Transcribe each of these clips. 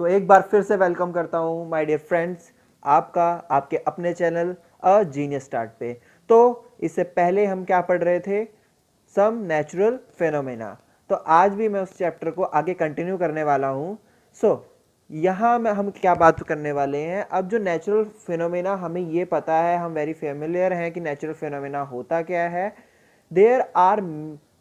तो एक बार फिर से वेलकम करता हूँ माय डियर फ्रेंड्स, आपका आपके अपने चैनल अ जीनियस स्टार्ट पे। तो इससे पहले हम क्या पढ़ रहे थे? Some natural phenomena. तो आज भी मैं उस चैप्टर को आगे कंटिन्यू करने वाला हूँ। यहाँ में हम क्या बात करने वाले हैं? अब जो नेचुरल फिनोमेना, हमें ये पता है, हम वेरी फेमिलियर हैं कि नेचुरल फिनोमेना होता क्या है। There are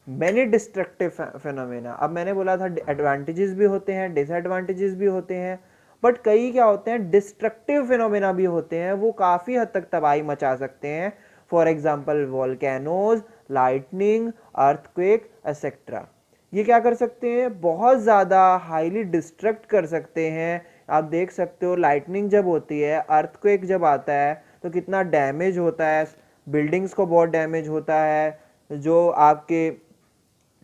many destructive phenomena. अब मैंने बोला था एडवांटेजेस भी होते हैं, डिसएडवांटेजेस भी होते हैं, बट कई क्या होते हैं, डिस्ट्रक्टिव फिनोमेना भी होते हैं, वो काफ़ी हद तक तबाही मचा सकते हैं। For example volcanoes, lightning, earthquake etcetera. ये क्या कर सकते हैं? बहुत ज़्यादा हाईली डिस्ट्रक्ट कर सकते हैं। आप देख सकते हो लाइटनिंग जब होती है, अर्थक्वेक जब आता है तो कितना डैमेज होता है, बिल्डिंग्स को बहुत डैमेज होता है, जो आपके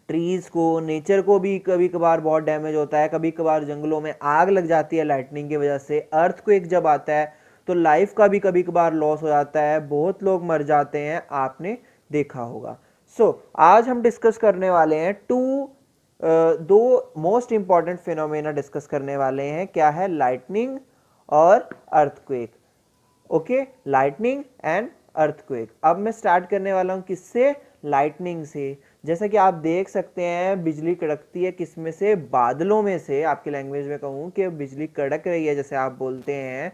ट्रीज़ को, नेचर को भी कभी कभार बहुत डैमेज होता है। कभी कभार जंगलों में आग लग जाती है लाइटनिंग की वजह से। अर्थक्वेक जब आता है तो लाइफ का भी कभी कभार लॉस हो जाता है, बहुत लोग मर जाते हैं, आपने देखा होगा। आज हम डिस्कस करने वाले हैं दो मोस्ट इंपॉर्टेंट फिनोमेना डिस्कस करने वाले हैं। क्या है? लाइटनिंग और earthquake. Okay, lightning and earthquake. अब मैं स्टार्ट करने वाला हूं किससे? लाइटनिंग से। जैसा कि आप देख सकते हैं बिजली कड़कती है किस में से? बादलों में से। आपकी लैंग्वेज में कहूँ कि बिजली कड़क रही है, जैसे आप बोलते हैं।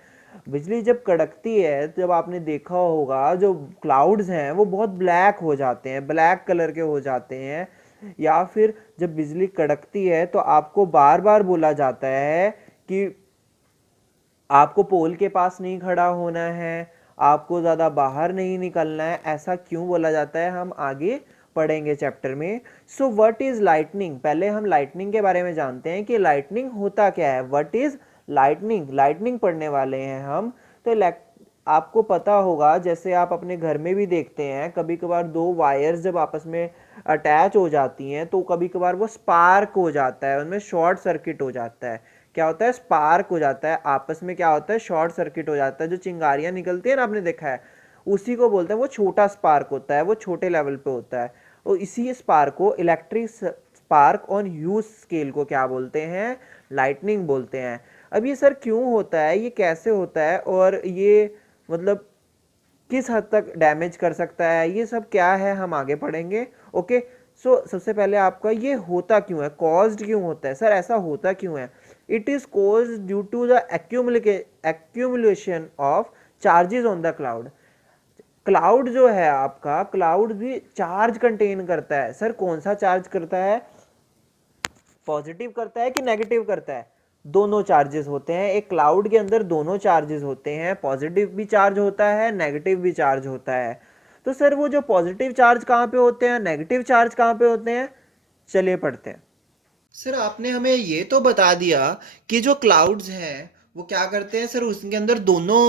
बिजली जब कड़कती है, जब आपने देखा होगा जो क्लाउड्स हैं वो बहुत ब्लैक हो जाते हैं, ब्लैक कलर के हो जाते हैं। या फिर जब बिजली कड़कती है तो आपको बार बार बोला जाता है कि आपको पोल के पास नहीं खड़ा होना है, आपको ज़्यादा बाहर नहीं निकलना है। ऐसा क्यों बोला जाता है, हम आगे पढ़ेंगे चैप्टर में। What is lightning? पहले हम लाइटनिंग के बारे में जानते हैं कि लाइटनिंग होता क्या है। What is lightning? लाइटनिंग पढ़ने वाले हैं हम। तो आपको पता होगा, जैसे आप अपने घर में भी देखते हैं, कभी कभार दो वायर्स जब आपस में अटैच हो जाती हैं तो कभी कभार वो स्पार्क हो जाता है, उनमें शॉर्ट सर्किट हो जाता है। क्या होता है? स्पार्क हो जाता है, आपस में क्या होता है, शॉर्ट सर्किट हो जाता है। जो चिंगारियां निकलती है ना, आपने देखा है, उसी को बोलते हैं, वो छोटा स्पार्क होता है, वो छोटे लेवल पे होता है। और इसी स्पार्क को, electric spark on huge scale को क्या बोलते हैं? लाइटनिंग बोलते हैं। अब ये सर क्यों होता है, ये कैसे होता है, और ये मतलब किस हद तक डैमेज कर सकता है, ये सब क्या है हम आगे पढ़ेंगे। ओके, सबसे पहले आपका ये होता क्यों है, कॉज्ड क्यों होता है? सर ऐसा होता क्यों है? It is caused due to the accumulation of charges on the cloud. Cloud जो है आपका, क्लाउड भी चार्ज कंटेन करता है। सर कौन सा चार्ज करता है? पॉजिटिव करता है कि नेगेटिव करता है? दोनों चार्जेस होते हैं एक क्लाउड के अंदर, दोनों चार्जेस होते हैं, पॉजिटिव भी चार्ज होता है, नेगेटिव भी चार्ज होता है। तो सर वो जो पॉजिटिव चार्ज कहाँ पे होते हैं, नेगेटिव चार्ज कहाँ पे होते हैं? चलिए पढ़ते हैं। सर आपने हमें ये तो बता दिया कि जो क्लाउड्स हैं वो क्या करते हैं। सर उसके अंदर दोनों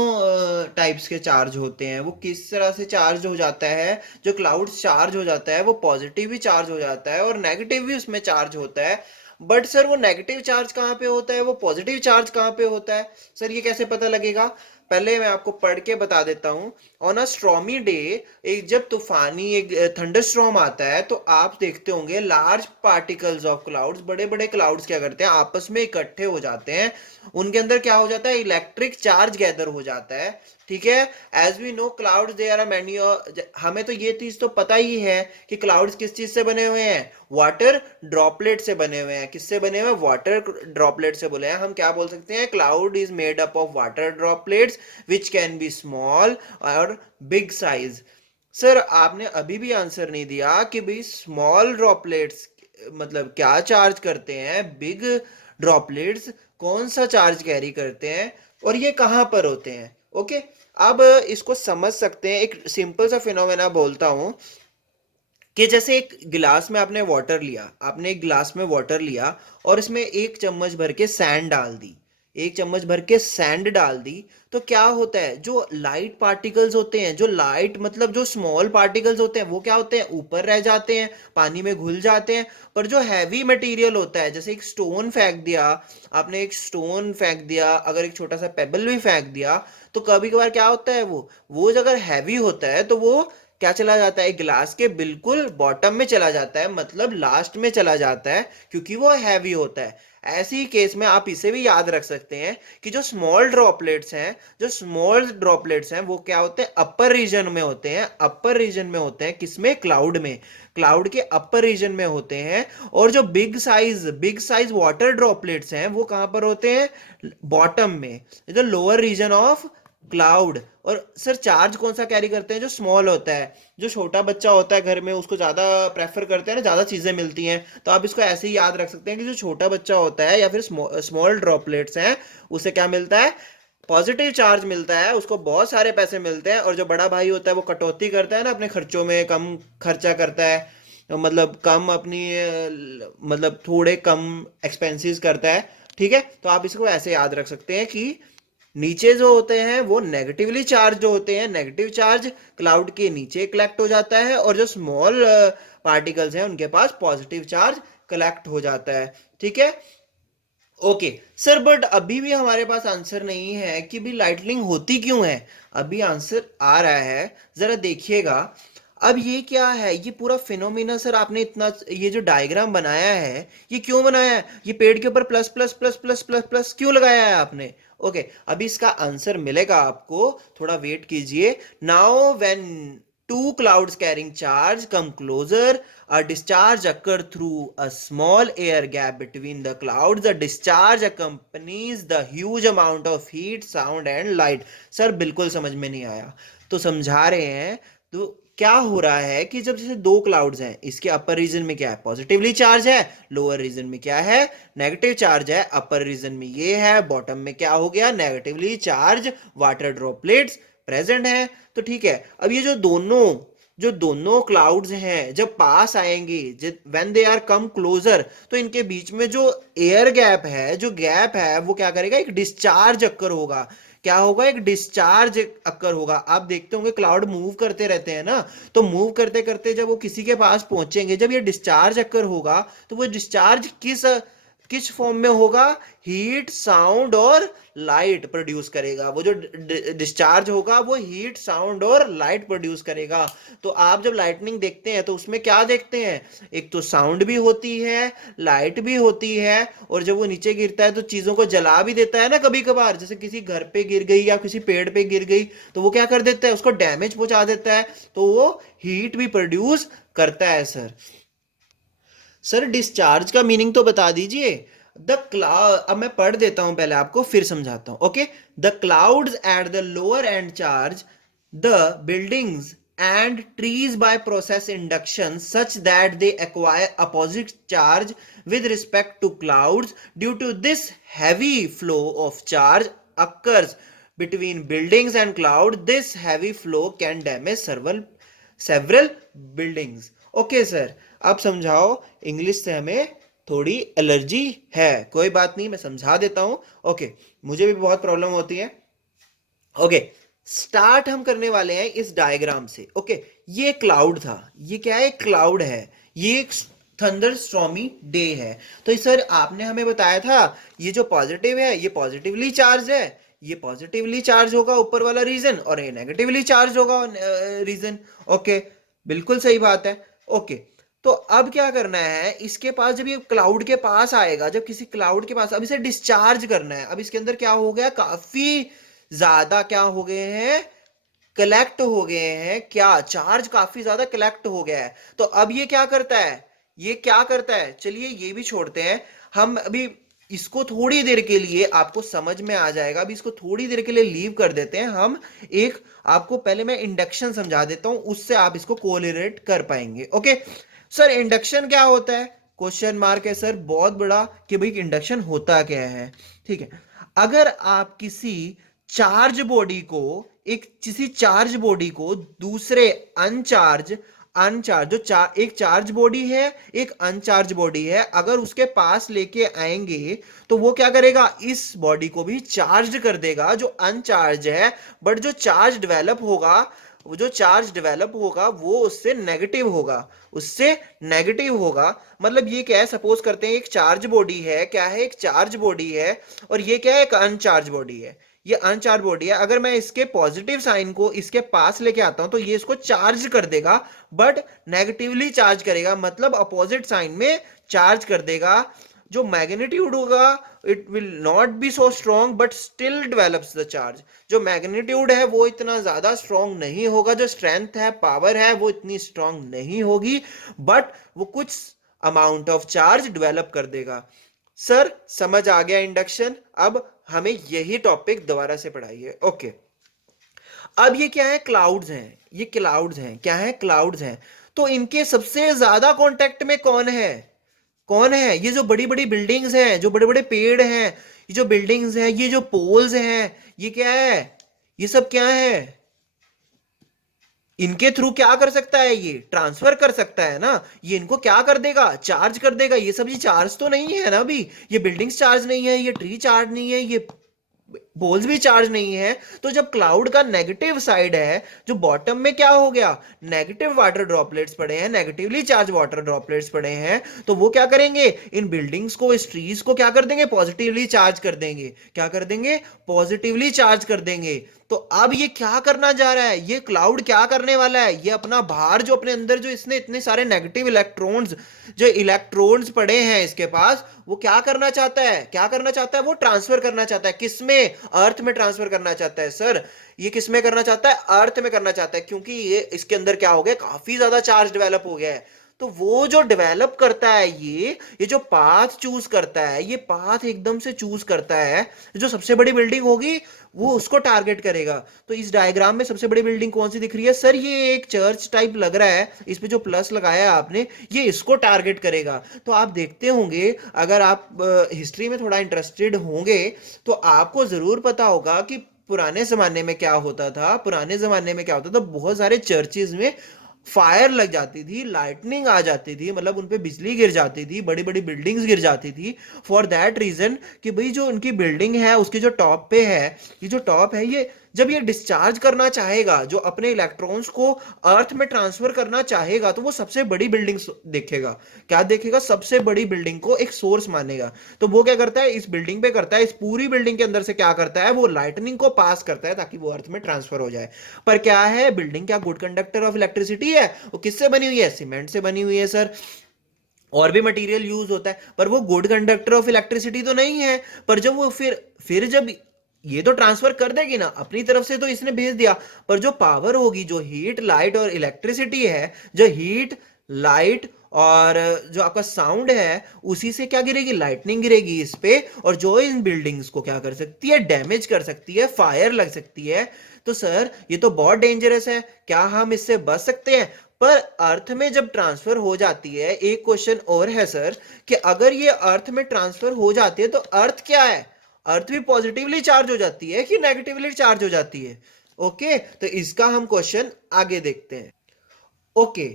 टाइप्स के चार्ज होते हैं, वो किस तरह से चार्ज हो जाता है? जो क्लाउड्स चार्ज हो जाता है वो पॉजिटिव भी चार्ज हो जाता है और नेगेटिव भी उसमें चार्ज होता है। बट सर वो नेगेटिव चार्ज कहाँ पे होता है, वो पॉजिटिव चार्ज कहाँ पे होता है? सर ये कैसे पता लगेगा? पहले मैं आपको पढ़ के बता देता हूँ। ऑन अ स्ट्रॉमी डे, एक जब तूफानी एक थंडर स्ट्रॉम आता है तो आप देखते होंगे लार्ज पार्टिकल्स ऑफ क्लाउड्स, बड़े बड़े क्लाउड्स क्या करते हैं, आपस में इकट्ठे हो जाते हैं। उनके अंदर क्या हो जाता है, इलेक्ट्रिक चार्ज गैदर हो जाता है। ठीक है। As we know clouds they are many, हमें तो ये चीज तो पता ही है कि क्लाउड्स किस चीज से बने हुए हैं, वाटर ड्रॉपलेट से बने हुए हैं। किससे बने हुए हैं? वाटर ड्रॉपलेट से बोले हैं। हम क्या बोल सकते हैं, cloud is made up of water droplets which can be small और बिग साइज। सर आपने अभी भी आंसर नहीं दिया कि भाई स्मॉल ड्रॉपलेट्स मतलब क्या चार्ज करते हैं, बिग ड्रॉपलेट्स कौन सा चार्ज कैरी करते हैं, और ये कहाँ पर होते हैं। ओके, अब इसको समझ सकते हैं। एक सिंपल सा फिनोमेना बोलता हूँ कि जैसे एक गिलास में आपने वाटर लिया, आपने एक गिलास में वाटर लिया और इसमें एक चम्मच भर के सैंड डाल दी, एक चम्मच भर के सैंड डाल दी। तो क्या होता है, जो लाइट पार्टिकल्स होते हैं, जो लाइट मतलब जो स्मॉल पार्टिकल्स होते हैं, वो क्या होते हैं, ऊपर रह जाते हैं, पानी में घुल जाते हैं। पर जो हैवी मटेरियल होता है, जैसे एक स्टोन फेंक दिया, आपने एक स्टोन फेंक दिया, अगर एक छोटा सा पेबल भी फेंक दिया, तो कभी कभार क्या होता है, वो अगर हैवी होता है तो वो क्या चला जाता है, ग्लास के बिल्कुल बॉटम में चला जाता है, मतलब लास्ट में चला जाता है, क्योंकि वो हैवी होता है। ऐसे ही केस में आप इसे भी याद रख सकते हैं कि जो स्मॉल ड्रॉपलेट्स हैं वो क्या होते हैं, अपर रीजन में होते हैं। अपर रीजन में होते हैं किसमें, क्लाउड में, क्लाउड के अपर रीजन में होते हैं। और जो बिग साइज वाटर ड्रॉपलेट्स हैं वो कहां पर होते हैं, बॉटम में, जो लोअर रीजन ऑफ क्लाउड। और सर चार्ज कौन सा कैरी करते हैं, जो स्मॉल होता है। जो छोटा बच्चा होता है घर में उसको ज्यादा प्रेफर करते हैं ना, ज्यादा चीजें मिलती हैं, तो आप इसको ऐसे ही याद रख सकते हैं कि जो छोटा बच्चा होता है या फिर स्मॉल ड्रॉपलेट्स हैं, उसे क्या मिलता है, पॉजिटिव चार्ज मिलता है, उसको बहुत सारे पैसे मिलते हैं। और जो बड़ा भाई होता है वो कटौती करता है ना अपने खर्चों में, कम खर्चा करता है, मतलब कम अपनी मतलब थोड़े कम एक्सपेंसेस करता है। ठीक है, तो आप इसको ऐसे याद रख सकते हैं कि नीचे जो होते हैं वो नेगेटिवली चार्ज जो होते हैं, नेगेटिव चार्ज क्लाउड के नीचे कलेक्ट हो जाता है, और जो स्मॉल पार्टिकल्स हैं उनके पास पॉजिटिव चार्ज कलेक्ट हो जाता है। ठीक है, ओके सर, बट अभी भी हमारे पास आंसर नहीं है कि भी लाइटनिंग होती क्यों है। अभी आंसर आ रहा है, जरा देखिएगा। अब ये क्या है, ये पूरा फिनोमिना सर आपने इतना ये जो डायग्राम बनाया है, ये क्यों बनाया है, ये पेड़ के ऊपर plus plus plus plus plus plus क्यों लगाया है आपने। ओके, अभी इसका आंसर मिलेगा आपको, थोड़ा वेट कीजिए। Now when two clouds carrying charge come closer, a discharge occurs through a small air gap between the clouds. The discharge accompanies the huge amount of heat, sound and light. Sir बिल्कुल समझ में नहीं आया, तो समझा रहे हैं। तो क्या हो रहा है कि जब जैसे दो क्लाउड्स हैं, इसके अपर रीजन में क्या है, पॉजिटिवली चार्ज है, लोअर रीजन में क्या है, नेगेटिव चार्ज है। अपर रीजन में ये है, बॉटम में क्या हो गया, negatively charge water droplets present है। तो ठीक है, अब ये जो दोनों क्लाउड्स हैं जब पास आएंगे, when they are come closer, तो इनके बीच में जो एयर गैप है, जो गैप है, वो क्या करेगा, एक डिस्चार्ज अक्कर होगा। क्या होगा, एक डिस्चार्ज अक्कर होगा। आप देखते होंगे क्लाउड मूव करते रहते हैं ना, तो मूव करते करते जब वो किसी के पास पहुंचेंगे, जब ये डिस्चार्ज अक्कर होगा, तो वो डिस्चार्ज किस किस फॉर्म में होगा, हीट, साउंड और लाइट प्रोड्यूस करेगा। वो जो डिस्चार्ज होगा वो हीट, साउंड और लाइट प्रोड्यूस करेगा। तो आप जब लाइटनिंग देखते हैं तो उसमें क्या देखते हैं, एक तो साउंड भी होती है, लाइट भी होती है, और जब वो नीचे गिरता है तो चीजों को जला भी देता है ना कभी कभार, जैसे किसी घर पे गिर गई या किसी पेड़ पे गिर गई, तो वो क्या कर देता है, उसको डैमेज पहुंचा देता है, तो वो हीट भी प्रोड्यूस करता है। सर डिस्चार्ज का मीनिंग तो बता दीजिए। द क्लाउड, अब मैं पढ़ देता हूं पहले आपको फिर समझाता हूं। Okay, the clouds at the lower and charge the buildings and trees by process induction such that they acquire opposite charge with respect to clouds. Due to this, heavy flow of charge occurs between buildings and cloud. This heavy flow can damage several buildings. Okay sir, आप समझाओ, English से हमें थोड़ी allergy है, कोई बात नहीं, मैं समझा देता हूं। ओके, मुझे भी बहुत प्रॉब्लम होती है। ओके, स्टार्ट हम करने वाले हैं इस डायग्राम से। ओके, ये क्लाउड था, ये क्या है, क्लाउड है, ये एक थंडर स्टॉर्मी डे है। तो सर आपने हमें बताया था ये जो पॉजिटिव है ये पॉजिटिवली चार्ज है, ये पॉजिटिवली चार्ज होगा ऊपर वाला रीजन, और ये नेगेटिवली चार्ज होगा रीजन। ओके, बिल्कुल सही बात है। ओके, तो अब क्या करना है, इसके पास जब ये क्लाउड के पास आएगा, जब किसी क्लाउड के पास, अब इसे डिस्चार्ज करना है। अब इसके अंदर क्या हो गया, काफी ज्यादा क्या हो गए हैं, कलेक्ट हो गए हैं, क्या चार्ज काफी ज्यादा कलेक्ट हो गया है। तो अब ये क्या करता है, ये क्या करता है, चलिए ये भी छोड़ते हैं, हम अभी इसको थोड़ी देर के लिए, आपको समझ में आ जाएगा, अभी इसको थोड़ी देर के लिए लीव कर देते हैं हम। एक आपको पहले मैं इंडक्शन समझा देता हूं, उससे आप इसको कोरिलेट कर पाएंगे। ओके सर, इंडक्शन क्या होता है, क्वेश्चन मार्क है सर बहुत बड़ा कि भाई इंडक्शन होता क्या है। ठीक है, अगर आप चार्ज बॉडी को किसी चार्ज बॉडी को दूसरे अनचार्ज अनचार्ज एक चार्ज बॉडी है, एक अनचार्ज बॉडी है, अगर उसके पास लेके आएंगे तो वो क्या करेगा, इस बॉडी को भी चार्ज कर देगा जो अनचार्ज है। बट जो चार्ज डेवलप होगा वो उससे नेगेटिव होगा। मतलब ये क्या है, सपोज करते हैं एक चार्ज बॉडी है, क्या है, एक चार्ज बॉडी है, और ये क्या है, एक अनचार्ज बॉडी है। ये अनचार्ज बॉडी है, अगर मैं इसके पॉजिटिव साइन को इसके पास लेके आता हूं तो ये इसको चार्ज कर देगा, बट नेगेटिवली चार्ज करेगा, मतलब अपोजिट साइन में चार्ज कर देगा। जो मैग्नीट्यूड होगा it will not be so strong but still develops the charge. जो मैग्नीट्यूड है वो इतना ज्यादा स्ट्रॉन्ग नहीं होगा, जो स्ट्रेंथ है, पावर है, वो इतनी स्ट्रॉन्ग नहीं होगी, बट वो कुछ अमाउंट ऑफ चार्ज डेवलप कर देगा। सर समझ आ गया इंडक्शन? अब हमें यही टॉपिक दोबारा से पढ़ाइए। ओके, अब ये क्या है? क्लाउड्स हैं। ये क्लाउड्स हैं, क्या है? क्लाउड्स हैं। तो इनके सबसे ज्यादा कांटेक्ट में कौन है? कौन है? ये जो बड़ी बड़ी बिल्डिंग्स हैं, जो बड़े बड़े पेड़ हैं, ये जो बिल्डिंग्स हैं, ये जो पोल्स हैं, ये क्या है? ये सब क्या है? इनके थ्रू क्या कर सकता है? ये ट्रांसफर कर सकता है ना। ये इनको क्या कर देगा? चार्ज कर देगा। ये सब चार्ज तो नहीं है ना अभी। ये बिल्डिंग्स चार्ज नहीं है, ये ट्री चार्ज नहीं है, ये पोल्स भी चार्ज नहीं है। तो जब क्लाउड का नेगेटिव साइड है, जो बॉटम में क्या हो गया? नेगेटिव वाटर ड्रॉपलेट्स पड़े हैं, नेगेटिवली चार्ज वाटर ड्रॉपलेट्स पड़े हैं, तो वो क्या करेंगे? इन बिल्डिंग्स को, इस ट्रीज को क्या कर देंगे? पॉजिटिवली चार्ज कर देंगे। क्या कर देंगे? पॉजिटिवली चार्ज कर देंगे। तो अब ये क्या करना जा रहा है? ये क्लाउड क्या करने वाला है? ये अपना भार जो अपने अंदर, जो इसने इतने सारे नेगेटिव इलेक्ट्रॉन्स, जो इलेक्ट्रॉन्स पड़े हैं इसके पास, वो क्या करना चाहता है? क्या करना चाहता है? वो ट्रांसफर करना चाहता है। किसमें? अर्थ में ट्रांसफर करना चाहता है। सर ये किस में करना चाहता है? अर्थ में करना चाहता है, क्योंकि ये इसके अंदर क्या हो गया? काफी ज्यादा चार्ज डेवलप हो गया है। तो वो जो डेवलप करता है, ये जो पाथ चूज करता है, ये पाथ एकदम से चूज करता है, जो सबसे बड़ी बिल्डिंग होगी वो उसको टारगेट करेगा। तो इस डायग्राम में सबसे बड़ी बिल्डिंग कौन सी दिख रही है? सर ये एक चर्च टाइप लग रहा है, इस पे जो प्लस लगाया है आपने, ये इसको टारगेट करेगा। तो आप देखते होंगे, अगर आप हिस्ट्री में थोड़ा इंटरेस्टेड होंगे तो आपको जरूर पता होगा कि पुराने जमाने में क्या होता था। पुराने जमाने में क्या होता था? बहुत सारे चर्चेज में फायर लग जाती थी, लाइटनिंग आ जाती थी, मतलब उन पे बिजली गिर जाती थी, बड़ी बड़ी बिल्डिंग्स गिर जाती थी, फॉर दैट रीजन कि भाई जो उनकी बिल्डिंग है उसके जो टॉप पे है, ये जो टॉप है, ये जब ये डिस्चार्ज करना चाहेगा, जो अपने इलेक्ट्रॉन्स को अर्थ में ट्रांसफर करना चाहेगा, तो वो सबसे बड़ी बिल्डिंग देखेगा। क्या देखेगा? सबसे बड़ी बिल्डिंग को एक सोर्स मानेगा। तो वो क्या करता है? इस बिल्डिंग पे करता है, इस पूरी बिल्डिंग के अंदर से क्या करता है? वो लाइटनिंग को पास करता है ताकि वो अर्थ में ट्रांसफर हो जाए। पर क्या है? बिल्डिंग क्या गुड कंडक्टर ऑफ इलेक्ट्रिसिटी है? वो किससे बनी हुई है? सीमेंट से बनी हुई है सर। और भी मटेरियल यूज होता है, पर वो गुड कंडक्टर ऑफ इलेक्ट्रिसिटी तो नहीं है। पर जब वो फिर जब ये तो ट्रांसफर कर देगी ना अपनी तरफ से, तो इसने भेज दिया, पर जो पावर होगी, जो हीट, लाइट और इलेक्ट्रिसिटी है, जो हीट, लाइट और जो आपका साउंड है, उसी से क्या गिरेगी? लाइटनिंग गिरेगी इस पे, और जो इन बिल्डिंग्स को क्या कर सकती है? डैमेज कर सकती है, फायर लग सकती है। तो सर ये तो बहुत डेंजरस है, क्या हम इससे बच सकते हैं? पर अर्थ में जब ट्रांसफर हो जाती है, एक क्वेश्चन और है सर, कि अगर ये अर्थ में ट्रांसफर हो जाती है तो अर्थ क्या है? अर्थ भी पॉजिटिवली चार्ज हो जाती है कि नेगेटिवली चार्ज हो जाती है? ओके, तो इसका हम क्वेश्चन आगे देखते हैं। ओके,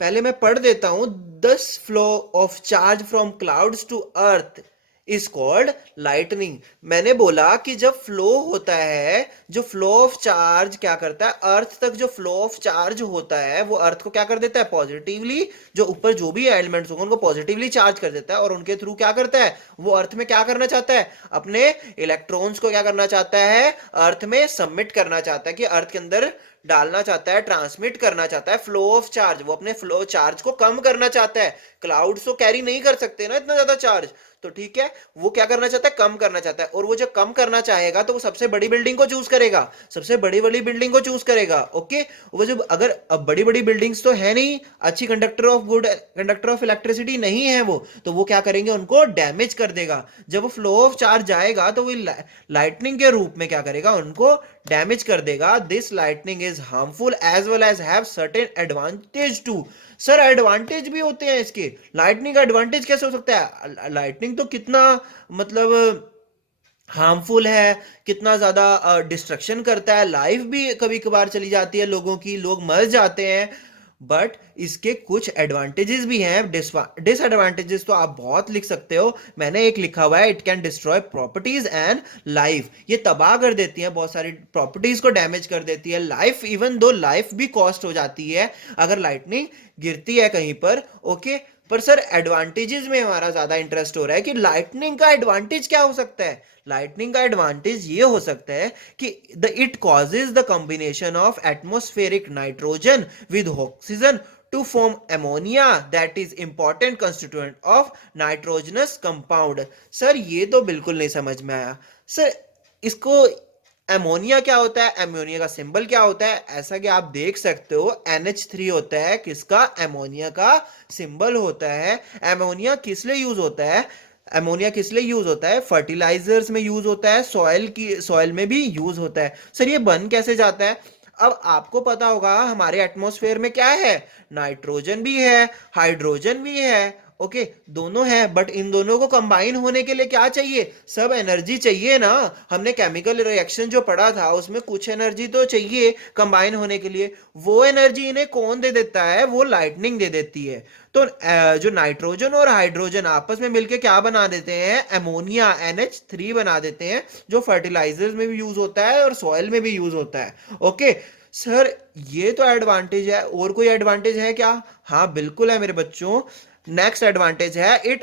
पहले मैं पढ़ देता हूं। This flow of charge from clouds to earth is called lightning. मैंने बोला कि जब फ्लो होता है, जो फ्लो ऑफ चार्ज क्या करता है? अर्थ तक जो फ्लो ऑफ चार्ज होता है, वो अर्थ को क्या कर देता है? पॉजिटिवली, जो ऊपर जो भी एलिमेंट्स होंगे उनको पॉजिटिवली चार्ज कर देता है, और उनके थ्रू क्या करता है? वो अर्थ में क्या करना चाहता है? अपने इलेक्ट्रॉन्स को क्या करना चाहता है? अर्थ में सबमिट करना चाहता है, कि अर्थ के अंदर डालना चाहता है, ट्रांसमिट करना चाहता है फ्लो ऑफ चार्ज। वो अपने फ्लो चार्ज को कम करना चाहता है। क्लाउड्स तो कैरी नहीं कर सकते ना इतना ज्यादा चार्ज, तो ठीक है, वो क्या करना चाहता है? कम करना चाहता है। और वो जब कम करना चाहेगा तो वो सबसे बड़ी बिल्डिंग को चूज करेगा, सबसे बड़ी वाली बिल्डिंग को चूज करेगा। ओके, वो जब, अगर अब बड़ी बड़ी बिल्डिंग्स तो है नहीं, अच्छी conductor of good conductor of electricity नहीं है वो, तो वो क्या करेंगे? उनको डैमेज कर देगा। जब वो फ्लो ऑफ चार्ज जाएगा तो वो लाइटनिंग के रूप में क्या करेगा? उनको डैमेज कर देगा। This lightning is harmful as well as have certain advantage to. Sir advantage भी होते हैं इसके। लाइटनिंग का एडवांटेज कैसे हो सकता है? लाइटनिंग तो कितना, मतलब हार्मफुल है, कितना ज्यादा डिस्ट्रक्शन करता है, लाइफ भी कभी कभार चली जाती है लोगों की, लोग मर जाते हैं। बट इसके कुछ एडवांटेजेस भी हैं। डिसएडवांटेजेस तो आप बहुत लिख सकते हो, मैंने एक लिखा हुआ है, it can destroy properties and life. ये तबाह कर देती है, बहुत सारी प्रॉपर्टीज को डैमेज कर देती है, लाइफ, इवन दो लाइफ भी कॉस्ट हो जाती है अगर लाइटनिंग गिरती है कहीं पर। ओके, पर सर एडवांटेजेस में हमारा ज्यादा इंटरेस्ट हो रहा है कि लाइटनिंग का एडवांटेज क्या हो सकता है। लाइटनिंग का एडवांटेज ये हो सकता है कि the it causes the combination of atmospheric nitrogen with oxygen to form ammonia that is important constituent of nitrogenous compound. Sir ये तो बिल्कुल नहीं समझ में आया सर। इसको एमोनिया क्या होता है, एमोनिया का सिंबल क्या होता है? ऐसा कि आप देख सकते हो NH3 होता है किसका, एमोनिया का सिंबल होता है। एमोनिया किस लिए यूज होता है? एमोनिया किस लिए यूज होता है? फर्टिलाइजर्स में यूज होता है, सॉइल में भी यूज होता है। सर ये बन कैसे जाता है? अब आपको पता होगा हमारे एटमॉस्फेयर में क्या है, नाइट्रोजन भी है, हाइड्रोजन भी है, ओके दोनों है, बट इन दोनों को कंबाइन होने के लिए क्या चाहिए? सब एनर्जी चाहिए ना। हमने केमिकल रिएक्शन जो पढ़ा था उसमें कुछ एनर्जी तो चाहिए कंबाइन होने के लिए। वो एनर्जी इन्हें कौन दे देता है? वो लाइटनिंग दे देती है। तो जो नाइट्रोजन और हाइड्रोजन आपस में मिलकर क्या बना देते हैं? अमोनिया NH3 बना देते हैं, जो फर्टिलाइजर्स में भी यूज होता है और सॉइल में भी यूज होता है। ओके सर ये तो एडवांटेज है, और कोई एडवांटेज है क्या? हाँ बिल्कुल है मेरे बच्चों। नेक्स्ट एडवांटेज है it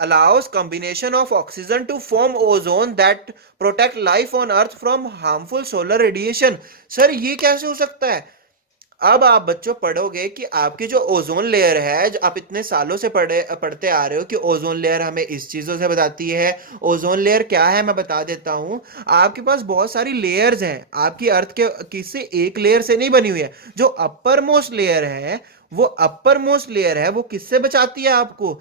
allows combination of oxygen to form ozone that protect life on earth from harmful solar radiation। Sir ये कैसे हो सकता है? अब आप बच्चों पढ़ोगे कि आपकी जो ओजोन लेयर है, जो आप इतने सालों से पढ़ते आ रहे हो कि ओजोन लेयर हमें इस चीजों से बताती है। ओजोन लेयर क्या है मैं बता देता हूं। आपके पास बहुत सारी लेयर्स हैं, आपकी अर्थ के किसी एक लेयर से नहीं बनी हुई है। जो अपर मोस्ट लेयर है, वो किससे बचाती है आपको?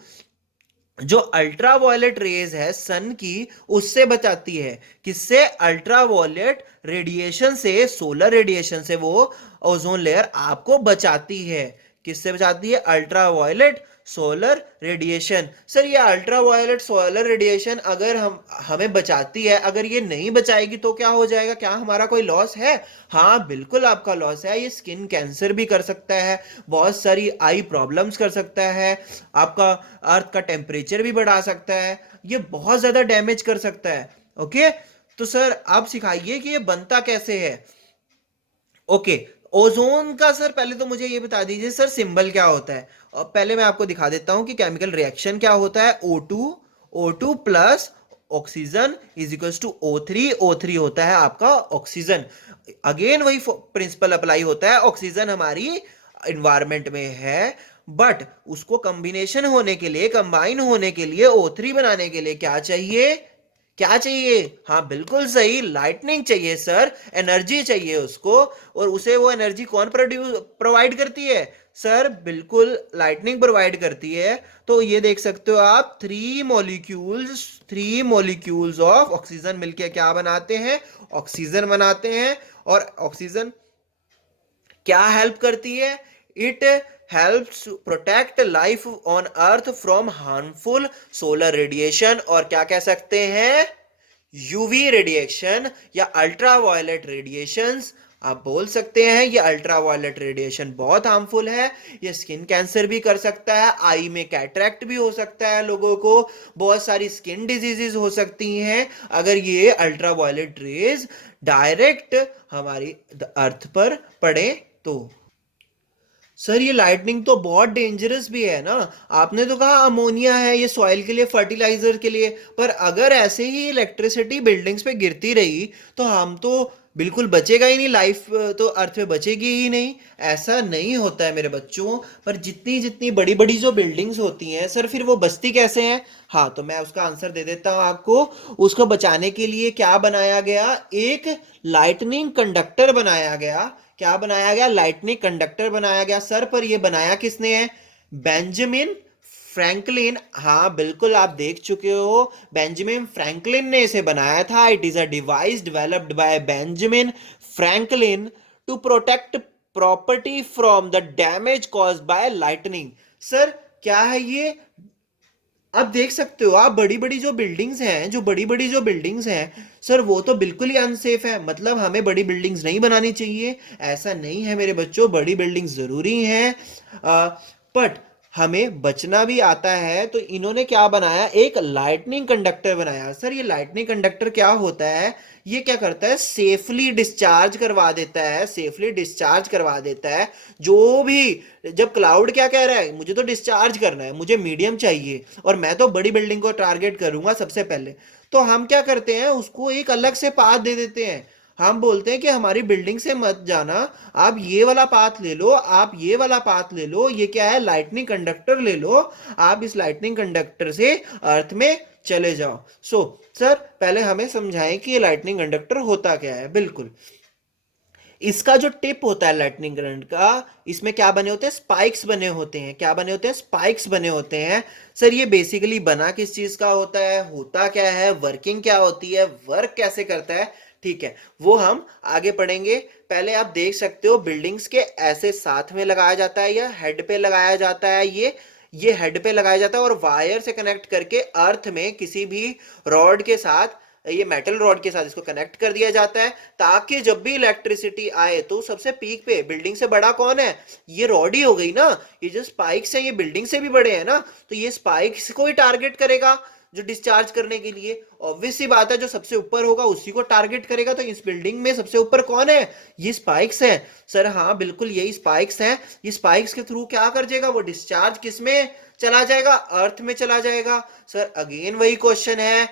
जो अल्ट्रा वायलेट रेज है सन की, उससे बचाती है। किससे? अल्ट्रा वायलेट रेडिएशन से, सोलर रेडिएशन से वो ओजोन लेयर आपको बचाती है। किससे बचाती है? Ultraviolet solar radiation. Sir ये अल्ट्रा वायलेट सोलर रेडिएशन अगर हमें बचाती है, अगर ये नहीं बचाएगी तो क्या हो जाएगा? क्या हमारा कोई लॉस है? हाँ बिल्कुल आपका लॉस है। ये स्किन कैंसर भी कर सकता है, बहुत सारी आई प्रॉब्लम्स कर सकता है, आपका अर्थ का टेम्परेचर भी बढ़ा सकता है, ये बहुत ज्यादा डैमेज कर सकता है। ओके तो सर आप सिखाइए कि ये बनता कैसे है। ओके ओजोन का सर पहले तो मुझे ये बता दीजिए सर सिंबल क्या होता है। और पहले मैं आपको दिखा देता हूं कि केमिकल रिएक्शन क्या होता है। O2 plus oxygen is equal to O3 होता है आपका ऑक्सीजन। अगेन वही प्रिंसिपल अप्लाई होता है, ऑक्सीजन हमारी इन्वायरमेंट में है, बट उसको कॉम्बिनेशन होने के लिए, कंबाइन होने के लिए, O3 बनाने के लिए क्या चाहिए? क्या चाहिए? हाँ बिल्कुल सही, लाइटनिंग चाहिए सर, एनर्जी चाहिए उसको। और उसे वो एनर्जी कौन प्रोवाइड करती है? सर बिल्कुल लाइटनिंग प्रोवाइड करती है। तो ये देख सकते हो आप, थ्री मॉलिक्यूल्स ऑफ ऑक्सीजन मिलके क्या बनाते हैं? ऑक्सीजन बनाते हैं। और ऑक्सीजन क्या हेल्प करती है? It helps protect life on earth from harmful solar radiation, और क्या कह सकते हैं? यूवी रेडिएशन या अल्ट्रा वायलेट रेडिएशंस। आप बोल सकते हैं ये अल्ट्रा वायलेट रेडिएशन बहुत हार्मफुल है, ये स्किन कैंसर भी कर सकता है, आई में कैटरेक्ट भी हो सकता है लोगों को, बहुत सारी स्किन डिजीजेस हो सकती हैं अगर ये अल्ट्रा वायलेट रेज डायरेक्ट हमारी अर्थ पर पड़े तो। सर ये लाइटनिंग तो बहुत डेंजरस भी है ना। आपने तो कहा अमोनिया है ये सॉइल के लिए, फर्टिलाइजर के लिए, पर अगर ऐसे ही इलेक्ट्रिसिटी बिल्डिंग्स पे गिरती रही तो हम तो बिल्कुल बचेगा ही नहीं, लाइफ तो अर्थ पे बचेगी ही नहीं। ऐसा नहीं होता है मेरे बच्चों। पर जितनी जितनी बड़ी बड़ी जो बिल्डिंग्स होती हैं सर, फिर वो बचती कैसे हैं? हाँ तो मैं उसका आंसर दे देता हूँ आपको। उसको बचाने के लिए क्या बनाया गया? एक लाइटनिंग कंडक्टर बनाया गया। क्या बनाया गया? लाइटनिंग कंडक्टर बनाया गया सर। पर ये बनाया किसने है? Benjamin Franklin. हाँ बिल्कुल आप देख चुके हो, बेंजामिन फ्रैंकलिन ने इसे बनाया था। It is a device developed by Benjamin Franklin to protect property from the damage caused by lightning. Sir क्या है ये? आप देख सकते हो, आप बड़ी बड़ी जो बिल्डिंग्स हैं सर, वो तो बिल्कुल ही अनसेफ है। मतलब हमें बड़ी बिल्डिंग्स नहीं बनानी चाहिए, ऐसा नहीं है मेरे बच्चों, बड़ी बिल्डिंग्स जरूरी हैं, बट हमें बचना भी आता है, तो इन्होंने क्या बनाया, एक लाइटनिंग कंडक्टर बनाया। सर ये लाइटनिंग कंडक्टर क्या होता है, ये क्या करता है, सेफली डिस्चार्ज करवा देता है, सेफली डिस्चार्ज करवा देता है जो भी, जब क्लाउड क्या कह रहा है, मुझे तो डिस्चार्ज करना है, मुझे मीडियम चाहिए और मैं तो बड़ी बिल्डिंग को टारगेट करूंगा सबसे पहले, तो हम क्या करते हैं, उसको एक अलग से पाथ दे देते हैं। हम बोलते हैं कि हमारी बिल्डिंग से मत जाना, आप ये वाला पाथ ले लो, आप ये वाला पाथ ले लो, ये क्या है, लाइटनिंग कंडक्टर ले लो, आप इस लाइटनिंग कंडक्टर से अर्थ में चले जाओ। सर पहले हमें समझाएं कि ये लाइटनिंग कंडक्टर होता क्या है। बिल्कुल, इसका जो टिप होता है लाइटनिंग करंट का, इसमें क्या बने होते हैं, स्पाइक्स बने होते हैं। क्या बने होते हैं, स्पाइक्स बने होते हैं। सर ये बेसिकली बना किस चीज का होता है, होता क्या है, वर्किंग क्या होती है, वर्क कैसे करता है, ठीक है, वो हम आगे पढ़ेंगे। पहले आप देख सकते हो बिल्डिंग्स के ऐसे साथ में लगाया जाता है या हेड पे लगाया जाता है, ये हेड पे लगाया जाता है और वायर से कनेक्ट करके अर्थ में किसी भी रॉड के साथ, ये मेटल रॉड के साथ इसको कनेक्ट कर दिया जाता है, ताकि जब भी इलेक्ट्रिसिटी आए तो सबसे पीक पे, बिल्डिंग से बड़ा कौन है, ये रॉड ही हो गई ना, ये जो स्पाइक्स हैं ये बिल्डिंग से भी बड़े हैं ना, तो ये स्पाइक्स को ही टारगेट करेगा जो डिस्चार्ज करने के लिए। ऑब्वियस सी बात है, जो सबसे ऊपर होगा उसी को टारगेट करेगा, तो इस बिल्डिंग में सबसे ऊपर कौन है, ये स्पाइक्स हैं। सर हाँ बिल्कुल यही स्पाइक्स हैं। ये स्पाइक्स के थ्रू क्या कर जाएगा, वो डिस्चार्ज किस में चला जाएगा, अर्थ में चला जाएगा। सर अगेन वही क्वेश्चन है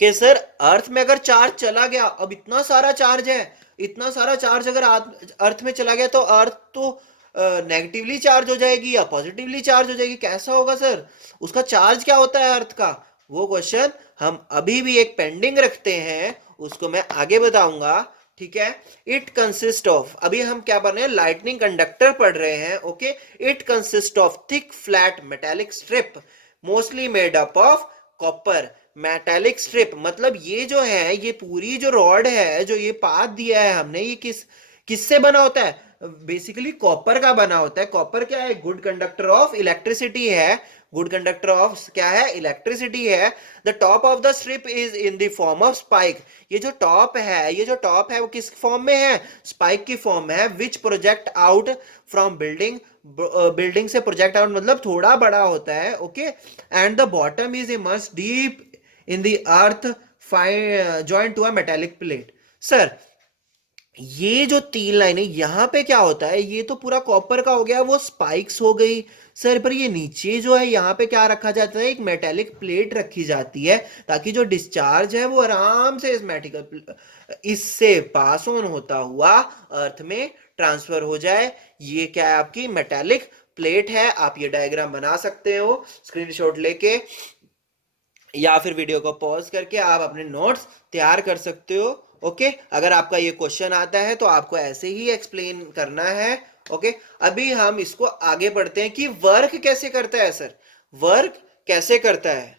कि सर अर्थ में अगर चार्ज चला गया, अब इतना सारा चार्ज है, इतना सारा चार्ज अगर अर्थ में चला गया तो अर्थ तो नेगेटिवली चार्ज हो जाएगी या पॉजिटिवली चार्ज हो जाएगी, कैसा होगा सर, उसका चार्ज क्या होता है अर्थ का, वो क्वेश्चन हम अभी भी एक पेंडिंग रखते हैं, उसको मैं आगे बताऊंगा। ठीक है, इट कंसिस्ट ऑफ, अभी हम क्या पढ़ रहे हैं, लाइटनिंग कंडक्टर पढ़ रहे हैं। Okay, it consist of thick flat metallic strip mostly made up of copper. Metallic strip मतलब ये जो है, ये पूरी जो रॉड है, जो ये पाथ दिया है हमने, ये किससे बना होता है, बेसिकली कॉपर का बना होता है। कॉपर क्या है, गुड कंडक्टर ऑफ इलेक्ट्रिसिटी है, गुड कंडक्टर ऑफ क्या है, इलेक्ट्रिसिटी है। The top of the strip is in the form of spike, ये जो टॉप है, ये जो टॉप है वो किस फॉर्म में है, स्पाइक की फॉर्म में है। Which project out from building, building से प्रोजेक्ट आउट मतलब थोड़ा बड़ा होता है। Okay, and the bottom is immersed deep in the earth joined to a metallic plate। Sir ये जो तीन लाइनें यहां पे क्या होता है, ये तो पूरा कॉपर का हो गया, वो स्पाइक्स हो गई। सर पर ये नीचे जो है यहाँ पे क्या रखा जाता है, एक मेटेलिक प्लेट रखी जाती है, ताकि जो डिस्चार्ज है वो आराम से इस मेटिकल इससे पास ऑन होता हुआ अर्थ में ट्रांसफर हो जाए। ये क्या है, आपकी मेटेलिक प्लेट है। आप ये डायग्राम बना सकते हो स्क्रीनशॉट लेके, या फिर वीडियो को पॉज करके आप अपने नोट्स तैयार कर सकते हो। ओके, अगर आपका ये क्वेश्चन आता है तो आपको ऐसे ही एक्सप्लेन करना है। ओके, अभी हम इसको आगे बढ़ते हैं कि वर्क कैसे करता है। सर वर्क कैसे करता है,